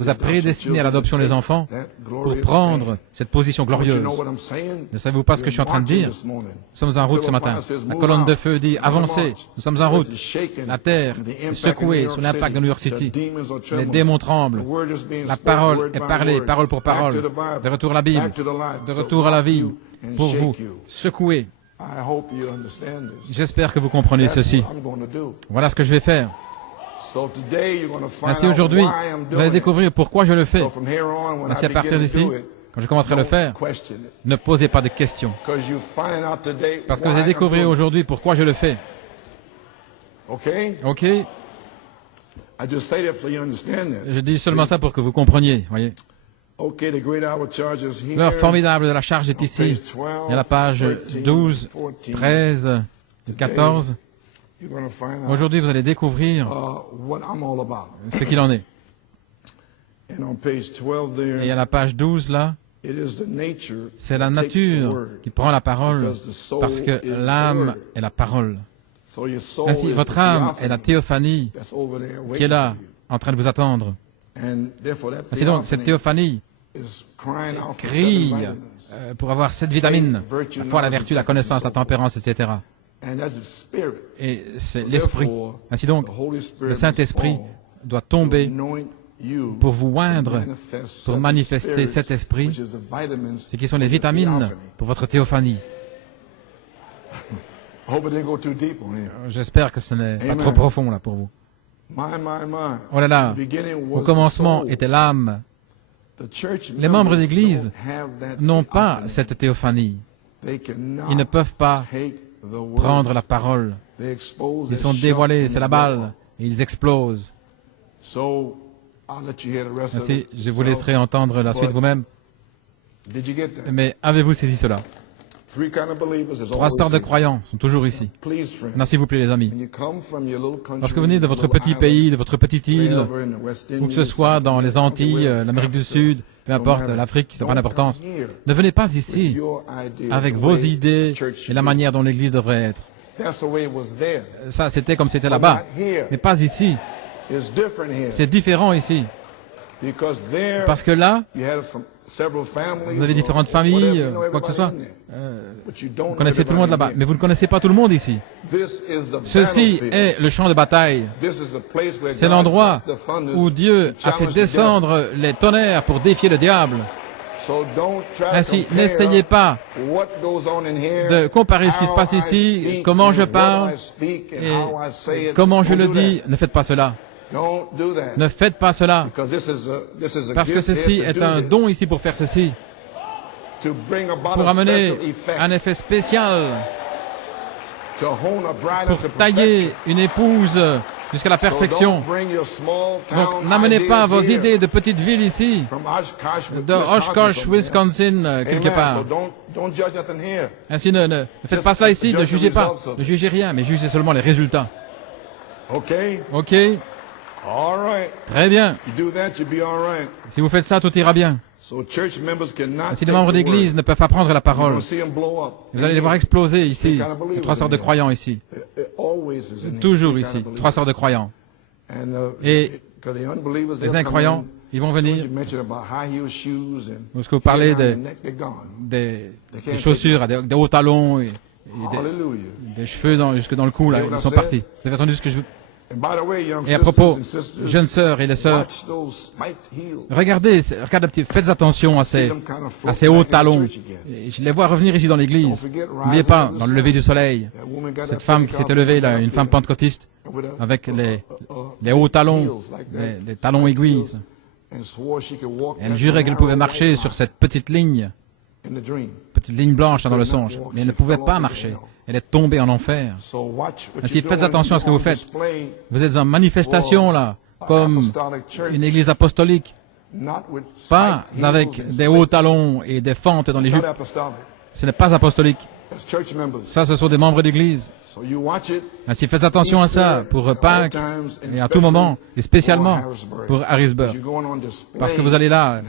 vous a prédestiné à l'adoption des enfants pour prendre cette position glorieuse. Ne savez-vous pas ce que je suis en train de dire? Nous sommes en route ce matin. La colonne de feu dit « Avancez ». Nous sommes en route. La terre est secouée sous l'impact de New York City. Les démons tremblent. La parole est parlée, parole pour parole. De retour à la Bible, de retour à la vie, pour vous secouer. J'espère que vous comprenez ceci. Voilà ce que je vais faire. Ainsi aujourd'hui, vous allez découvrir pourquoi je le fais. Ainsi à partir d'ici, quand je commencerai à le faire, ne posez pas de questions. Parce que vous allez découvrir aujourd'hui pourquoi je le fais. Ok? Je dis seulement ça pour que vous compreniez, voyez. L'heure formidable de la charge est ici. Il y a la page 12, 13, 14. Aujourd'hui, vous allez découvrir ce qu'il en est. Et à la page 12, là, c'est la nature qui prend la parole parce que l'âme est la parole. Ainsi, votre âme est la théophanie qui est là, en train de vous attendre. Ainsi donc, cette théophanie crie pour avoir cette vitamine, la foi, la vertu, la connaissance, la tempérance, etc. Et c'est l'Esprit. Ainsi donc, le Saint-Esprit doit tomber pour vous oindre, pour manifester cet Esprit, ce qui sont les vitamines pour votre théophanie. J'espère que ce n'est pas trop profond là pour vous. Oh là là, au commencement était l'âme. Les membres d'Église n'ont pas cette théophanie. Ils ne peuvent pas prendre la parole. Ils sont dévoilés, c'est la balle, et ils explosent. Ainsi, je vous laisserai entendre la suite vous-même. Mais avez-vous saisi cela? 3 sortes de croyants sont toujours ici. Maintenant, s'il vous plaît, les amis. Lorsque vous venez de votre petit pays, de votre petite île, où que ce soit dans les Antilles, l'Amérique du Sud, peu importe, l'Afrique, ça n'a pas d'importance, ne venez pas ici avec vos idées et la manière dont l'Église devrait être. Ça, c'était comme c'était là-bas. Mais pas ici. C'est différent ici. Parce que là, vous avez différentes familles, quoi que ce soit. Vous connaissez tout le monde là-bas, mais vous ne connaissez pas tout le monde ici. Ceci est le champ de bataille. C'est l'endroit où Dieu a fait descendre les tonnerres pour défier le diable. Ainsi, n'essayez pas de comparer ce qui se passe ici, comment je parle et comment je le dis. Ne faites pas cela. Ne faites pas cela, parce que ceci est un don ici pour faire ceci, pour amener un effet spécial, pour tailler une épouse jusqu'à la perfection. Donc, n'amenez pas vos idées de petite ville ici, de Oshkosh, Wisconsin, quelque part. Ainsi, ne faites pas cela ici, ne jugez pas, ne jugez rien, mais jugez seulement les résultats. Ok? Très bien. Si vous faites ça, tout ira bien. Si les membres d'église ne peuvent pas prendre la parole, vous allez les voir exploser ici. Les 3 sortes de croyants ici. Toujours ici. 3 sortes de croyants. Et les incroyants, ils vont venir. Lorsque vous parlez des chaussures, des hauts talons et des cheveux jusque dans le cou, là, ils sont partis. Vous avez entendu ce que je veux? Et à propos, jeunes sœurs et les sœurs, regardez, faites attention à ces hauts talons. Et je les vois revenir ici dans l'église. N'oubliez pas, dans le lever du soleil, cette femme qui s'était levée, là, une femme pentecôtiste, avec les hauts talons, les talons aiguilles. Elle jurait qu'elle pouvait marcher sur cette petite ligne blanche là, dans le songe, mais elle ne pouvait pas marcher. Elle est tombée en enfer. Ainsi, faites attention à ce que vous faites. Vous êtes en manifestation, là, comme une église apostolique. Pas avec des hauts talons et des fentes dans les jupes. Ce n'est pas apostolique. Ça, ce sont des membres d'église. Ainsi, faites attention à ça pour Pâques et à tout moment, et spécialement pour Harrisburg. Parce que vous allez là,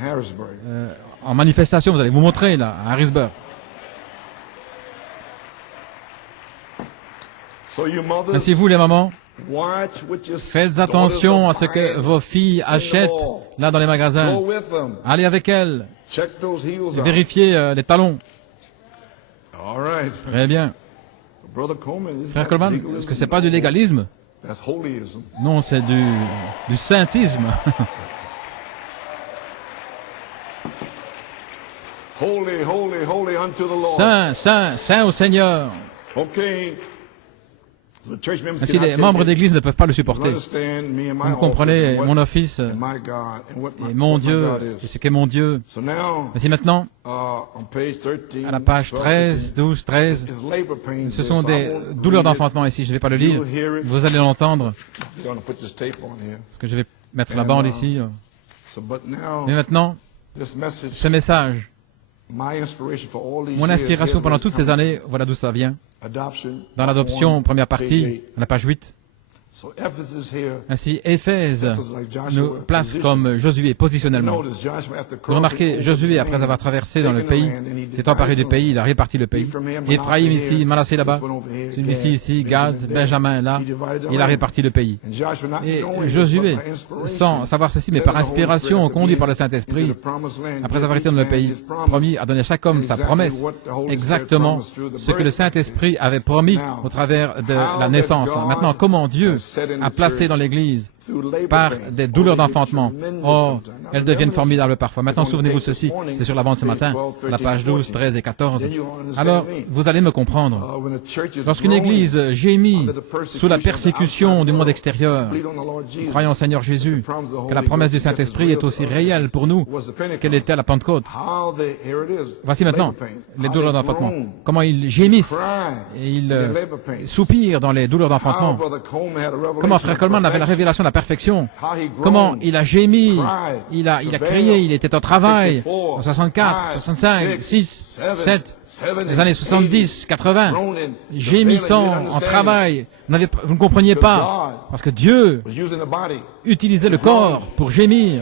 en manifestation, vous allez vous montrer là, à Harrisburg. Ainsi, vous, les mamans, faites attention à ce que vos filles achètent là dans les magasins. Allez avec elles. Vérifiez les talons. Très bien. Frère Coleman, est-ce que c'est pas du légalisme? Non, c'est du saintisme. Holy, holy, holy unto the Lord. Saint, saint, saint au Seigneur. Okay. Ainsi, les membres d'église ne peuvent pas le supporter. Vous me comprenez, mon office et mon Dieu, et ce qu'est mon Dieu. Ainsi maintenant, à la page 13, 12, 13, ce sont des douleurs d'enfantement ici, je ne vais pas le lire, vous allez l'entendre, parce que je vais mettre la bande ici. Mais maintenant, ce message, mon inspiration pendant toutes ces années, voilà d'où ça vient. Dans l'adoption, première partie, à la page 8. Ainsi, Éphèse nous place comme Josué positionnellement. Vous remarquez, Josué, après avoir traversé dans le pays, s'est emparé du pays, il a réparti le pays. Éphraïm ici, Manassé là-bas, celui-ci ici, Gad, Benjamin là, il a réparti le pays. Et Josué, sans savoir ceci, mais par inspiration, conduit par le Saint-Esprit, après avoir été dans le pays promis, a donné à chaque homme sa promesse, exactement ce que le Saint-Esprit avait promis au travers de la naissance. Maintenant, comment Dieu a placé dans l'Église par des douleurs d'enfantement. Oh, elles deviennent formidables parfois. Maintenant, souvenez-vous de ceci, c'est sur la bande ce matin, la page 12, 13 et 14. Alors, vous allez me comprendre. Lorsqu'une Église gémit sous la persécution du monde extérieur, croyons au Seigneur Jésus, que la promesse du Saint-Esprit est aussi réelle pour nous qu'elle était à la Pentecôte. Voici maintenant les douleurs d'enfantement. Comment ils gémissent et ils soupirent dans les douleurs d'enfantement. Comment Frère Coleman avait la révélation de la perfection. Comment il a gémi, il a crié, il était au travail en 64, 65, 6, 7, les années 70, 80, gémissant en travail. Vous ne compreniez pas, parce que Dieu utilisait le corps pour gémir.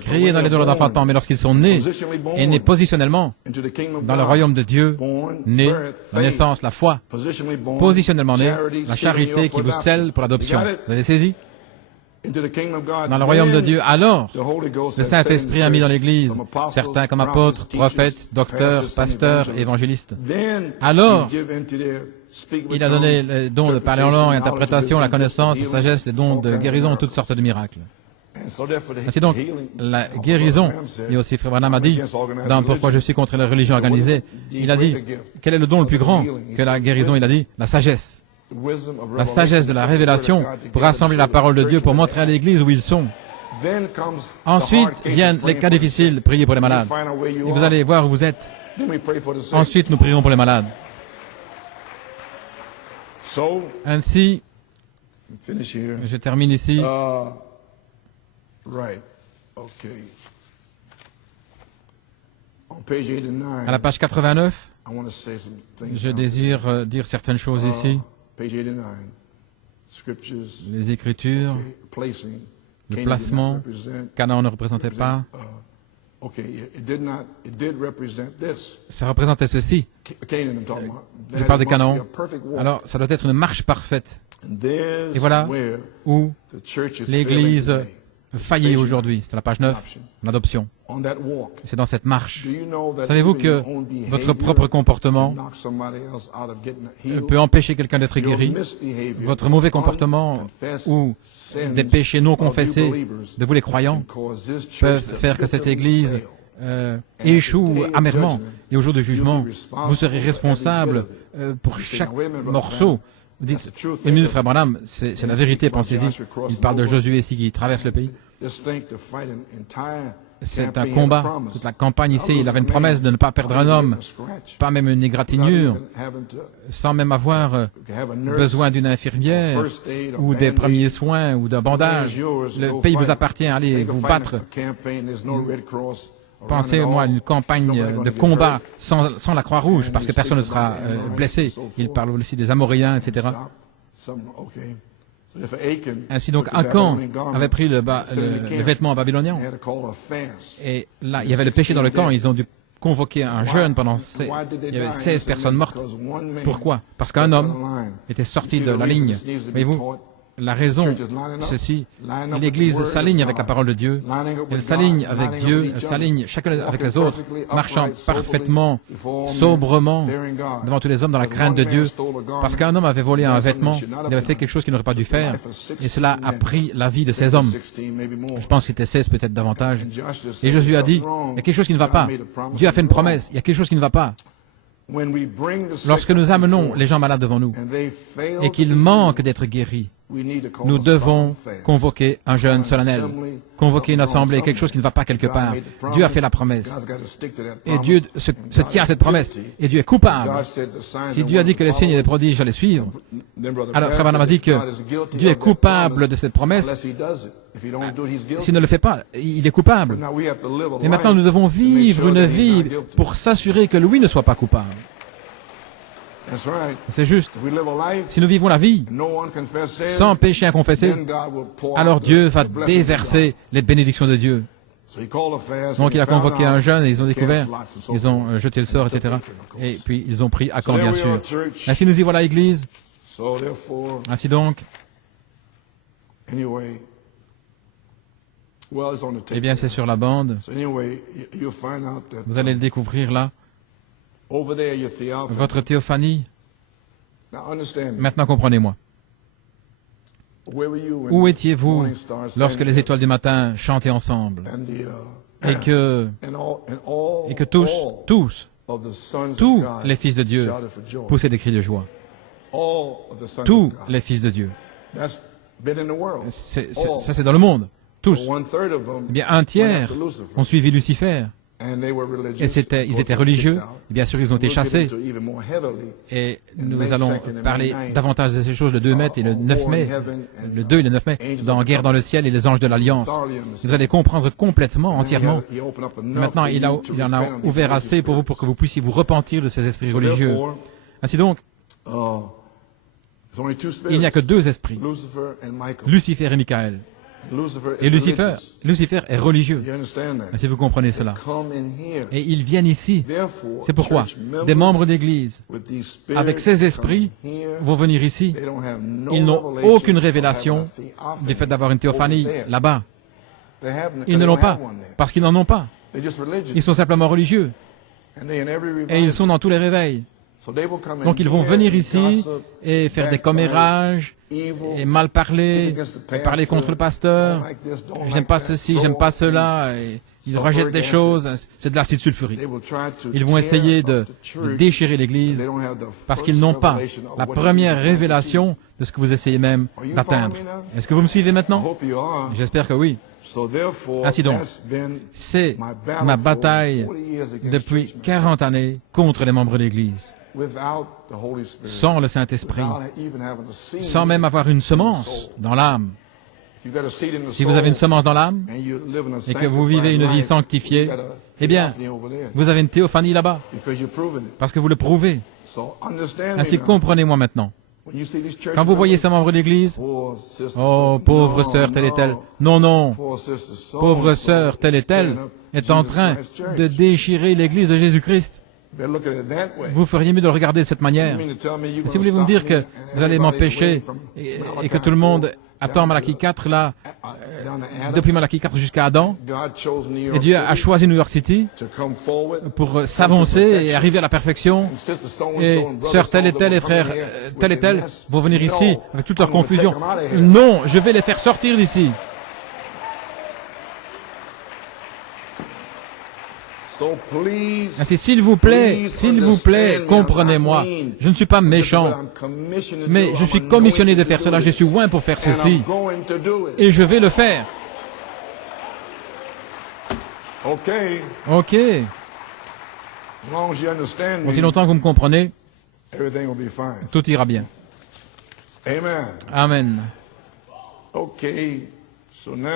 Crier dans les douleurs d'enfantement, mais lorsqu'ils sont nés, et nés positionnellement dans le royaume de Dieu, nés, la naissance, la foi, positionnellement nés, la charité qui vous scelle pour l'adoption. Vous avez saisi? Dans le royaume de Dieu, alors, le Saint-Esprit a mis dans l'Église certains comme apôtres, prophètes, docteurs, pasteurs, évangélistes. Alors, il a donné les dons de parler en langue, l'interprétation, la connaissance, la sagesse, les dons de guérison, toutes sortes de miracles. Ainsi donc, la guérison, et aussi Frère Branham a dit, dans Pourquoi je suis contre les religions organisées, il a dit, quel est le don le plus grand que la guérison? Il a dit, la sagesse. La sagesse de la révélation pour rassembler la parole de Dieu, pour montrer à l'Église où ils sont. Ensuite viennent les cas difficiles, priez pour les malades. Et vous allez voir où vous êtes. Ensuite, nous prierons pour les malades. Ainsi, je termine ici. À la page 89, je désire dire certaines choses ici. Les Écritures, le placement, Canaan ne représentait pas. Ça représentait ceci. Je parle de Canaan. Alors, ça doit être une marche parfaite. Et voilà où l'Église faillit aujourd'hui. C'est la page 9, l'adoption. C'est dans cette marche. Savez-vous que votre propre comportement peut empêcher quelqu'un d'être guéri? Votre mauvais comportement ou des péchés non confessés de vous les croyants peuvent faire que cette Église échoue amèrement. Et au jour du jugement, vous serez responsable pour chaque morceau. Vous dites, une minute, Frère Branham, c'est la vérité, pensez-y. Il parle de Josué ici qui traverse le pays. C'est un combat. Toute la campagne ici, il avait une promesse de ne pas perdre un homme, pas même une égratignure, sans même avoir besoin d'une infirmière ou des premiers soins ou d'un bandage. Le pays vous appartient, allez vous battre. Pensez-moi à une campagne de combat sans la Croix-Rouge, parce que personne ne sera blessé. Il parle aussi des Amoréens, etc. Ainsi donc, Akan avait pris le vêtement babylonien. Et là, il y avait le péché dans le camp. Ils ont dû convoquer un jeûne pendant... Il y avait 16 personnes mortes. Pourquoi? Parce qu'un homme était sorti de la ligne. Voyez-vous, la raison, ceci, l'Église s'aligne avec la parole de Dieu, elle s'aligne avec Dieu, elle s'aligne chacun avec les autres, marchant parfaitement, sobrement, devant tous les hommes dans la crainte de Dieu, parce qu'un homme avait volé un vêtement, il avait fait quelque chose qu'il n'aurait pas dû faire, et cela a pris la vie de ces hommes. Je pense qu'il était 16, peut-être davantage. Et Josué a dit, il y a quelque chose qui ne va pas. Dieu a fait une promesse, il y a quelque chose qui ne va pas. Lorsque nous amenons les gens malades devant nous et qu'ils manquent d'être guéris, nous devons convoquer un jeûne solennel, convoquer une assemblée, quelque chose qui ne va pas quelque part. Dieu a fait la promesse. Et Dieu se tient à cette promesse. Et Dieu est coupable. Si Dieu a dit que les signes et les prodiges allaient suivre, alors Frère Branham a dit que Dieu est coupable de cette promesse. S'il ne le fait pas, il est coupable. Et maintenant, nous devons vivre une vie pour s'assurer que lui ne soit pas coupable. C'est juste. Si nous vivons la vie sans péché à confesser, alors Dieu va déverser les bénédictions de Dieu. Donc il a convoqué un jeûne et ils ont découvert, ils ont jeté le sort, etc. Et puis ils ont pris à camp, bien sûr. Ainsi nous y voilà, Église. Ainsi donc, eh bien c'est sur la bande. Vous allez le découvrir là. Votre théophanie. Maintenant comprenez-moi. Où étiez-vous lorsque les étoiles du matin chantaient ensemble et que tous les fils de Dieu poussaient des cris de joie? Tous les fils de Dieu. Ça c'est dans le monde. Tous. Eh bien, un tiers ont suivi Lucifer. Et ils étaient religieux. Et bien sûr, ils ont été chassés. Et nous allons parler davantage de ces choses le 2 mai et le 9 mai, le 2 et le 9 mai, dans Guerre dans le ciel et les anges de l'Alliance. Vous allez comprendre complètement, entièrement. Maintenant, il en a ouvert assez pour vous, pour que vous puissiez vous repentir de ces esprits religieux. Ainsi donc, il n'y a que 2 esprits, Lucifer et Michael. Et Lucifer est religieux. Si vous comprenez cela. Et ils viennent ici. C'est pourquoi des membres d'église, avec ces esprits, vont venir ici. Ils n'ont aucune révélation du fait d'avoir une théophanie là-bas. Ils ne l'ont pas, parce qu'ils n'en ont pas. Ils sont simplement religieux. Et ils sont dans tous les réveils. Donc ils vont venir ici et faire des commérages et mal parler, et parler contre le pasteur. J'aime pas ceci, j'aime pas cela. Et ils rejettent des choses. C'est de l'acide sulfurique. Ils vont essayer de déchirer l'Église parce qu'ils n'ont pas la première révélation de ce que vous essayez même d'atteindre. Est-ce que vous me suivez maintenant? J'espère que oui. Ainsi donc, c'est ma bataille depuis 40 années contre les membres de l'Église. Sans le Saint-Esprit, sans même avoir une semence dans l'âme. Si vous avez une semence dans l'âme et que vous vivez une vie sanctifiée, eh bien, vous avez une théophanie là-bas, parce que vous le prouvez. Ainsi, comprenez-moi maintenant. Quand vous voyez ces membres d'église, oh, pauvre sœur telle et telle, non, pauvre sœur telle et telle est en train de déchirer l'église de Jésus-Christ. Vous feriez mieux de le regarder de cette manière. Et si vous voulez me dire que vous allez m'empêcher et que tout le monde attend Malachie 4 là, depuis Malachie 4 jusqu'à Adam, et Dieu a choisi New York City pour s'avancer et arriver à la perfection, et sœur telle et telle et frère telle et telle vont venir ici avec toute leur confusion. Non, je vais les faire sortir d'ici. Ainsi, s'il vous plaît, comprenez-moi. Je ne suis pas méchant, mais je suis commissionné de faire cela. Je suis loin pour faire ceci. Et je vais le faire. Ok. Aussi longtemps que vous me comprenez, tout ira bien. Amen.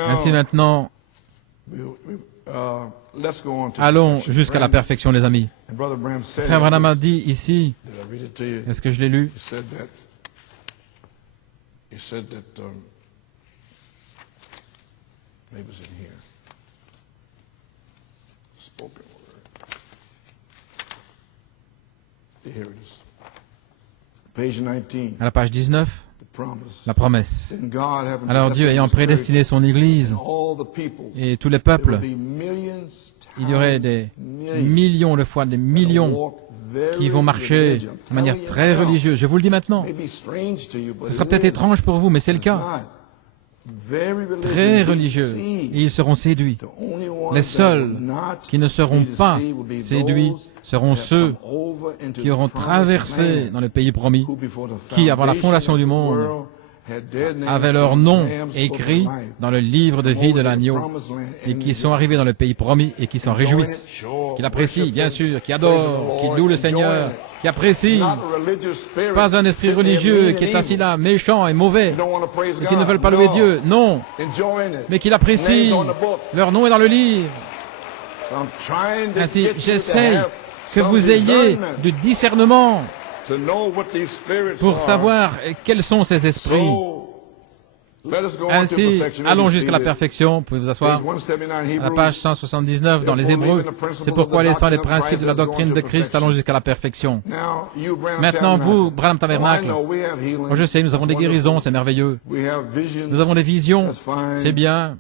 Ainsi maintenant, allons jusqu'à la perfection, les amis. Frère Branham a dit ici, est-ce que je l'ai lu? À la page 19, la promesse. Alors Dieu, ayant prédestiné son Église et tous les peuples, il y aurait des millions de fois, des millions qui vont marcher de manière très religieuse. Je vous le dis maintenant. Ce sera peut-être étrange pour vous, mais c'est le cas. Très religieux. Et ils seront séduits. Les seuls qui ne seront pas séduits seront ceux qui auront traversé dans le pays promis, qui, avant la fondation du monde, avaient leur nom écrit dans le livre de vie de l'agneau et qui sont arrivés dans le pays promis et qui s'en réjouissent, qui l'apprécient, bien sûr, qui adorent, qui louent le Seigneur, qui apprécient. Pas un esprit religieux qui est assis là, méchant et mauvais, et qui ne veulent pas louer Dieu, non, mais qui l'apprécient. Leur nom est dans le livre. Ainsi, j'essaye que vous ayez du discernement pour savoir quels sont ces esprits. Ainsi, allons jusqu'à la perfection. Vous pouvez vous asseoir à la page 179 dans les Hébreux. C'est pourquoi, laissant les principes de la doctrine de Christ, allons jusqu'à la perfection. Maintenant, vous, Branham Tabernacle, je sais, nous avons des guérisons, c'est merveilleux. Nous avons des visions, c'est bien.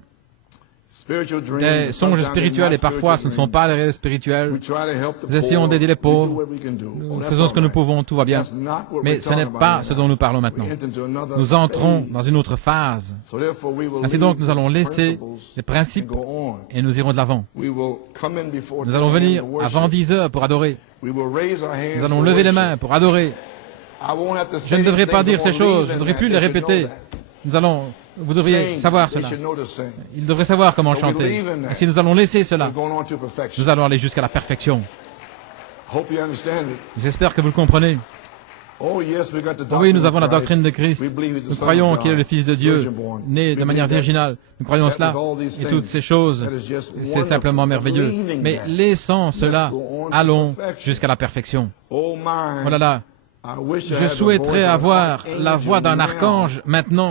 Des songes spirituels, et parfois ce ne sont pas les rêves spirituels. Nous essayons d'aider les pauvres. Nous faisons ce que nous pouvons, tout va bien. Mais ce n'est pas ce dont nous parlons maintenant. Nous entrons dans une autre phase. Ainsi donc, nous allons laisser les principes et nous irons de l'avant. Nous allons venir avant 10 heures pour adorer. Nous allons lever les mains pour adorer. Je ne devrais pas dire ces choses, je ne devrais plus les répéter. Vous devriez savoir cela. Il devrait savoir comment chanter. Et si nous allons laisser cela, nous allons aller jusqu'à la perfection. J'espère que vous le comprenez. Oui, nous avons la doctrine de Christ. Nous croyons qu'il est le Fils de Dieu, né de manière virginale. Nous croyons cela. Et toutes ces choses, c'est simplement merveilleux. Mais laissant cela, allons jusqu'à la perfection. Oh là là. Je souhaiterais avoir la voix d'un archange maintenant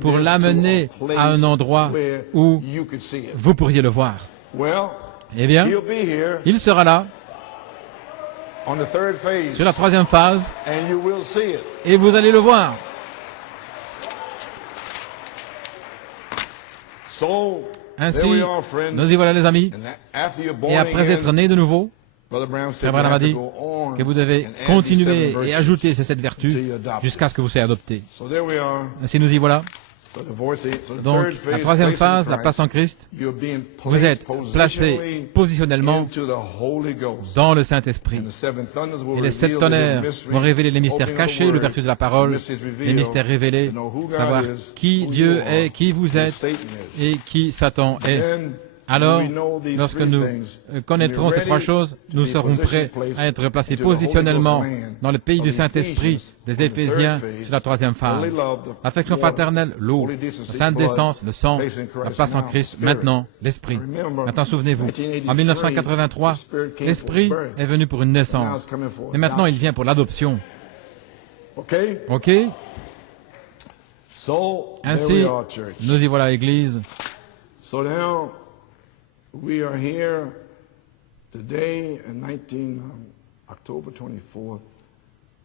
pour l'amener à un endroit où vous pourriez le voir. Eh bien, il sera là, sur la troisième phase, et vous allez le voir. Ainsi, nous y voilà les amis, et après être nés de nouveau, Frère Branham a dit que vous devez continuer et ajouter ces 7 vertus jusqu'à ce que vous soyez adopté. Ainsi nous y voilà. Donc, la troisième phase, la place en Christ, vous êtes placé positionnellement dans le Saint-Esprit. Et les 7 tonnerres vont révéler les mystères cachés, l'ouverture de la parole, les mystères révélés, savoir qui Dieu est, qui vous êtes et qui Satan est. Alors, lorsque nous connaîtrons ces 3 choses, nous serons prêts à être placés positionnellement dans le pays du Saint-Esprit des Éphésiens sur la troisième phase. L'affection fraternelle, l'eau, la sainte décence, le sang, la place en Christ, maintenant l'Esprit. Maintenant, souvenez-vous, en 1983, l'Esprit est venu pour une naissance. Et maintenant, il vient pour l'adoption. OK? Ainsi, nous y voilà, Église. We are here today, October 24th.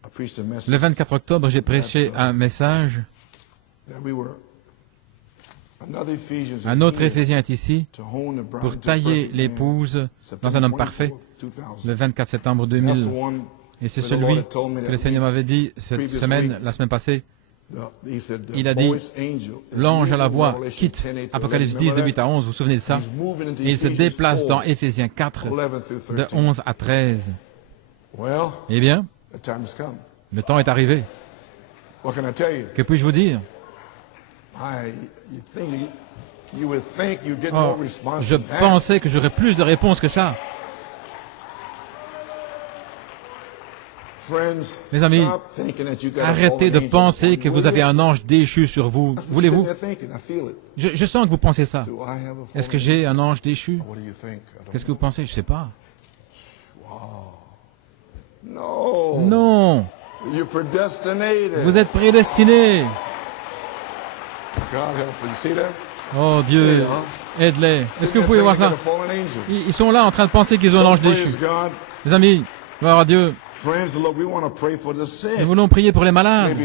I preached a message. Le 24 octobre, j'ai prêché un message. Un autre Éphésien est ici pour tailler l'épouse dans un homme parfait, le 24 septembre 2000. Et c'est celui que le Seigneur m'avait dit cette semaine, la semaine passée. Il a dit, l'ange à la voix quitte Apocalypse 10 de 8 à 11, vous vous souvenez de ça? Et il se déplace dans Éphésiens 4 de 11 à 13. Eh bien, le temps est arrivé. Que puis-je vous dire? Oh, je pensais que j'aurais plus de réponses que ça. Mes amis, arrêtez de penser que vous avez un ange déchu sur vous. Voulez-vous? Je sens que vous pensez ça. Est-ce que j'ai un ange déchu? Qu'est-ce que vous pensez? Je ne sais pas. Non. Vous êtes prédestinés. Oh Dieu, aide-les. Est-ce que vous pouvez voir ça? Ils sont là en train de penser qu'ils ont un ange déchu. Les amis, gloire à Dieu. Nous voulons prier pour les malades.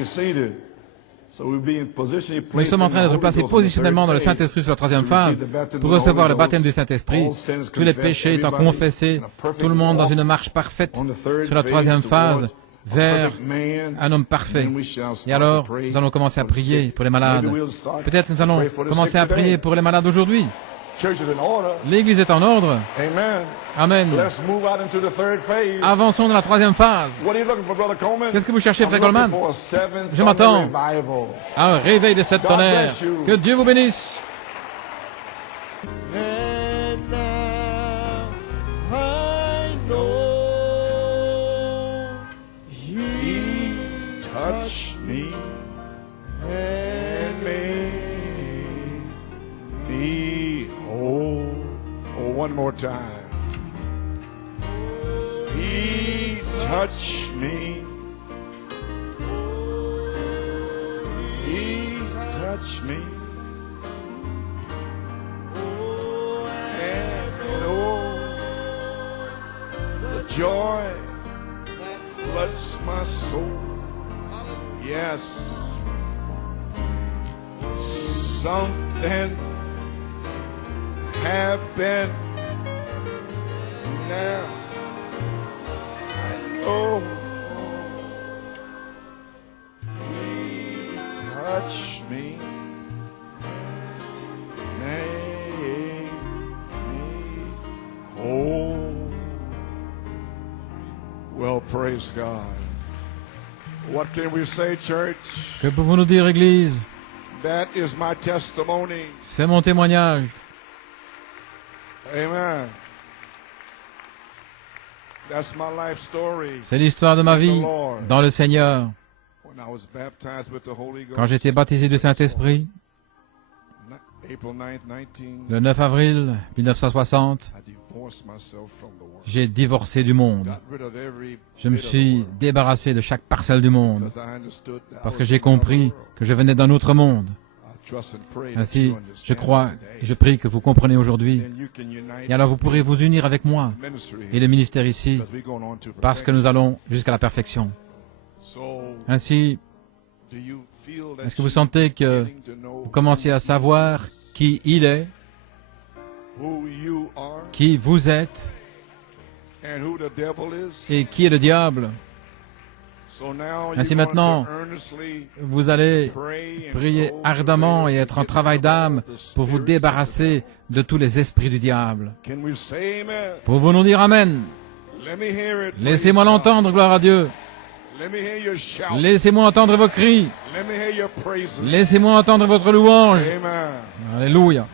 Nous sommes en train d'être placés positionnellement dans le Saint-Esprit sur la troisième phase pour recevoir le baptême du Saint-Esprit. Tous les péchés étant confessés, tout le monde dans une marche parfaite sur la troisième phase vers un homme parfait. Et alors, nous allons commencer à prier pour les malades. Peut-être que nous allons commencer à prier pour les malades aujourd'hui. L'Église est en ordre. Amen. Avançons dans la troisième phase. Qu'est-ce que vous cherchez, Frère Coleman? Je m'attends à un réveil de 7 tonnerres. Que Dieu vous bénisse. Touch me and make me whole. Oh, one more time. Please touch me. Please touch me. And oh, the joy that floods my soul. Yes, something happened now. I know. Please touch me, make me whole. Well, praise God. What can we say, church? Que pouvons-nous dire, Église? That is my testimony. C'est mon témoignage. Amen. That's my life story. C'est l'histoire de ma vie dans le Seigneur. When I was baptized with the Holy Ghost, Quand j'étais baptisé du Saint-Esprit, April 9th, le 9 avril 1960, I divorced myself from the world. j'ai divorcé du monde. Got rid of every Je me bit of the suis world débarrassé de chaque parcelle du monde because I understood that parce I que was j'ai from another compris world. que je venais d'un autre monde. I trust and pray that Ainsi, you je understand crois today. et je prie que vous comprenez aujourd'hui. Then you can unite Et alors vous pourrez vous unir avec moi the ministry et here le ministère ici because we're going on to parce que perfection. nous allons jusqu'à la perfection. So, Ainsi, do you feel that est-ce que vous you're sentez que getting to know vous commencez à savoir qui il est, who you are qui vous êtes and who the devil is? et qui est le diable? So now Ainsi you're maintenant, going to earnestly vous allez pray and prier so ardemment et être en get travail rid of d'âme all the pour vous spirits débarrasser de tous les esprits du diable. Can we say amen? Pouvons-nous dire Amen? Let me hear it. Laissez-moi praise l'entendre, gloire à Dieu. God. Let me hear your shout. Laissez-moi entendre vos cris. Let me hear your praises. Laissez-moi entendre votre louange. Amen. Alléluia.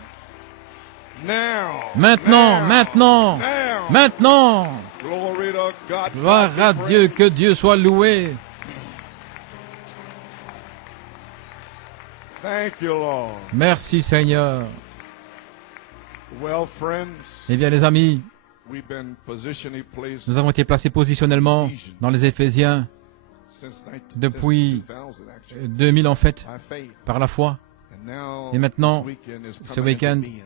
Now. Maintenant, now, maintenant, now. maintenant. Glory to God. Gloire God à be Dieu, praised. que Dieu soit loué. Thank you, Lord. Merci Seigneur. Well, friends, Eh bien les amis, we've been positionally placed nous avons été placés positionnellement dans les Éphésiens since depuis 2000, actually, 2000 en fait, by faith. par la foi. And now, Et maintenant, this weekend is ce coming week-end, into being.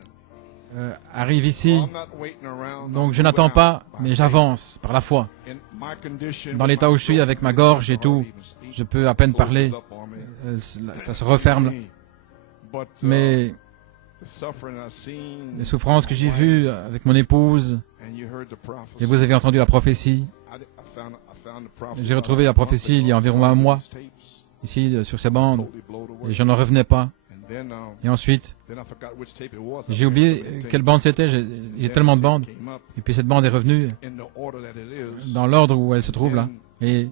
Arrive ici, I'm not waiting around, donc I'm je n'attends moving pas, out by mais faith. j'avance par la foi. In my condition, Dans with l'état my où je suis, throat, avec ma it's gorge et hard tout, to even speak. je peux à peine Closes parler, up on me. ça se referme. But, Mais the suffering I've seen, les souffrances que j'ai vues avec mon épouse, and you heard the prophecy. et vous avez entendu la prophétie, I found the prophecy j'ai retrouvé la about a month prophétie il y a ago. environ un mois, Tapes, ici sur ces bandes, totally blown away. et je n'en revenais pas. And then, Et ensuite, then I forgot which tape it was. j'ai oublié quelle bande c'était, j'ai tellement de bandes, Came up et puis cette bande est revenue in the order that it is. dans l'ordre où elle se trouve là, et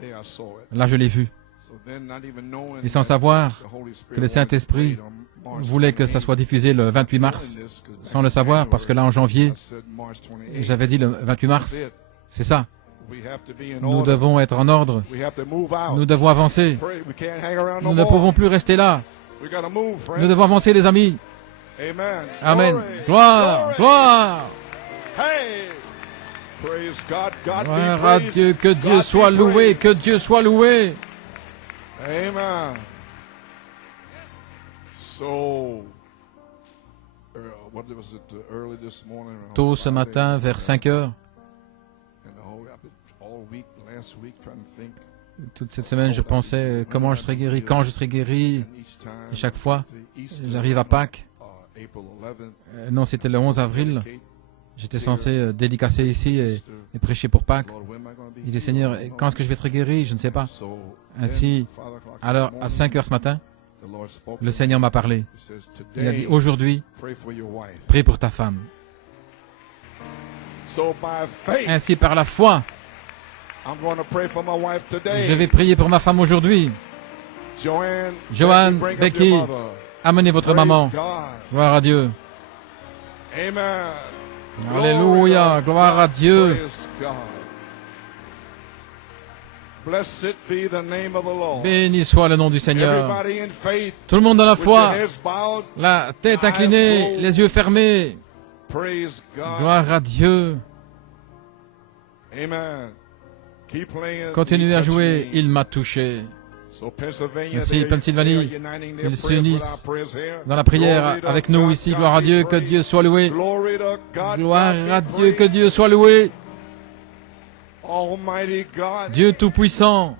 There I saw it. là je l'ai vue. So then, not even knowing Et sans that savoir the Holy Spirit que le wanted Saint-Esprit to play it on March voulait que ça 28th. soit diffusé le 28 mars, sans le savoir, parce que là en janvier, I said March 28th. j'avais dit le 28 mars, That's it. c'est ça, We have to be in nous order. devons être en ordre, We have to move out. nous devons avancer, Pray. We can't hang around no nous ne more. pouvons plus rester là, We gotta move, friends. nous devons avancer les amis. Amen. Amen. Glory. Gloire, Glory. gloire, Hey. Praise God. God gloire be à praised. Dieu, que Dieu God soit be loué, praised. que Dieu soit loué. Amen. So, what was it early this morning? Tôt ce matin, vers 5 heures, And I've been all week, last week, trying to think Toute cette semaine, je pensais comment je serais guéri, quand je serais guéri. Et chaque fois, j'arrive à Pâques. Non, c'était le 11 avril. J'étais censé dédicacer ici et prêcher pour Pâques. Il dit, Seigneur, quand est-ce que je vais être guéri? Je ne sais pas. Ainsi, alors, à 5 heures ce matin, le Seigneur m'a parlé. Il a dit, aujourd'hui, prie pour ta femme. Ainsi, par la foi, je vais prier pour ma femme aujourd'hui. Joanne, Becky, amenez votre maman. Gloire à Dieu. Alléluia, gloire à Dieu. Béni soit le nom du Seigneur. Tout le monde dans la foi, la tête inclinée, les yeux fermés. Gloire à Dieu. Continuez à jouer, il m'a touché. Ainsi, Pennsylvanie, ils s'unissent dans la prière avec nous ici. Gloire à Dieu, que Dieu soit loué. Gloire à Dieu, que Dieu soit loué. Dieu Tout-Puissant,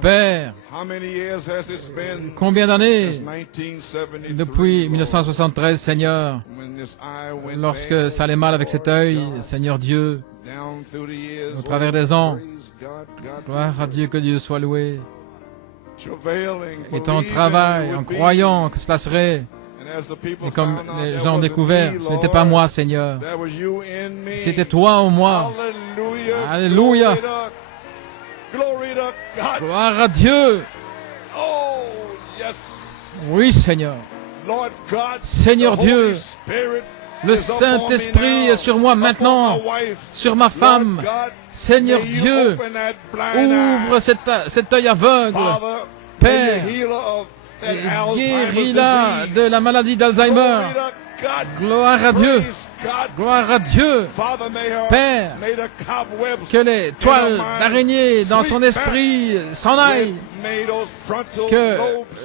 Père, combien d'années depuis 1973, Seigneur, lorsque ça allait mal avec cet œil, Seigneur Dieu, au travers des ans, gloire à Dieu, que Dieu soit loué, et ton travail en croyant que cela serait, et comme les gens ont découvert, ce n'était pas moi, Seigneur, c'était toi en moi. Alléluia. Gloire à Dieu. Oui, Seigneur. Seigneur Dieu, le Saint-Esprit est sur moi maintenant, sur ma femme. Seigneur Dieu, ouvre cet œil aveugle. Père, guéris-la de la maladie d'Alzheimer. Gloire à Dieu. Gloire à Dieu. Père, que les toiles d'araignée dans son esprit s'en aillent. Que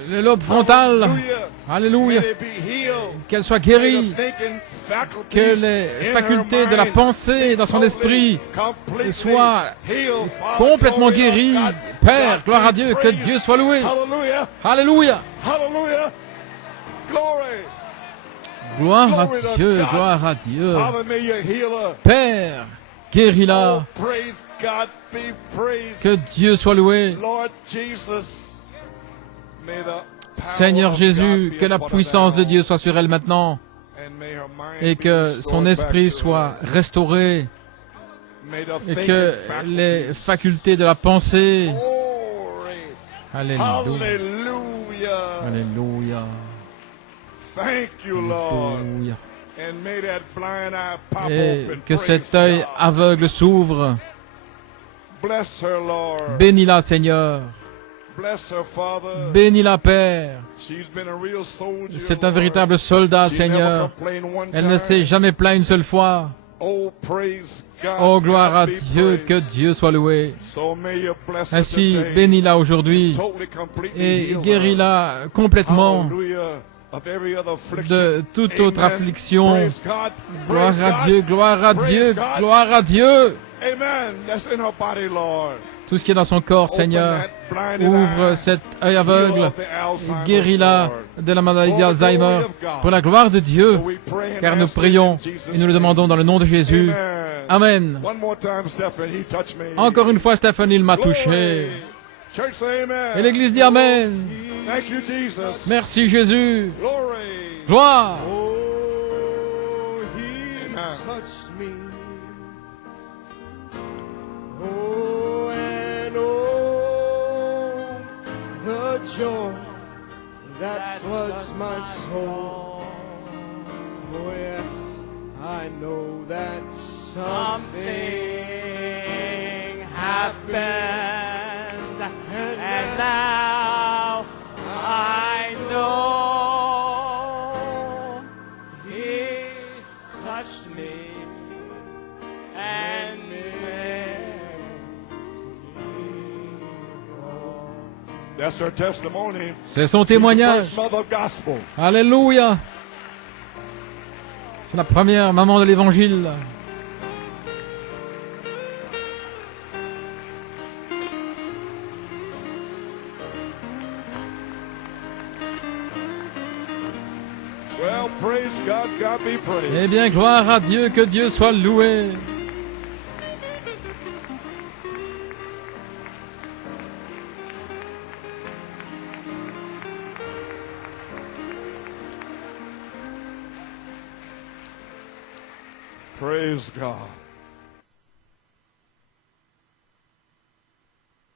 le lobe frontal, alléluia, qu'elle soit guérie. Que les facultés de la pensée dans son esprit soient complètement guéries. Père, gloire à Dieu, que Dieu soit loué. Alléluia. Gloire à Dieu, gloire à Dieu. Père, guéris-la. Que Dieu soit loué. Seigneur Jésus, que la puissance de Dieu soit sur elle maintenant et que son esprit soit restauré et que les facultés de la pensée, alléluia, alléluia, alléluia, et que cet œil aveugle s'ouvre. Bénis-la, Seigneur. Bénis-la, Père. C'est un véritable soldat, Seigneur. Elle ne s'est jamais plaint une seule fois. Oh, gloire à Dieu, que Dieu soit loué. Ainsi, bénis-la aujourd'hui et guéris-la complètement de toute autre affliction. Gloire à Dieu, gloire à Dieu, gloire à Dieu. Tout ce qui est dans son corps, Seigneur, ouvre cet œil aveugle, guéris-la de la maladie d'Alzheimer, pour la gloire de Dieu, car nous prions et nous le demandons dans le nom de Jésus. Amen. Encore une fois, Stéphanie, il m'a touché. Et l'Église dit Amen. Merci Jésus. Gloire. Joy that floods my soul. Oh yes, I know that something happened, and now I know He touched me and c'est son témoignage. Alléluia. C'est la première maman de l'Évangile. praise God. God be praised. Eh bien, gloire à Dieu, que Dieu soit loué. Praise God.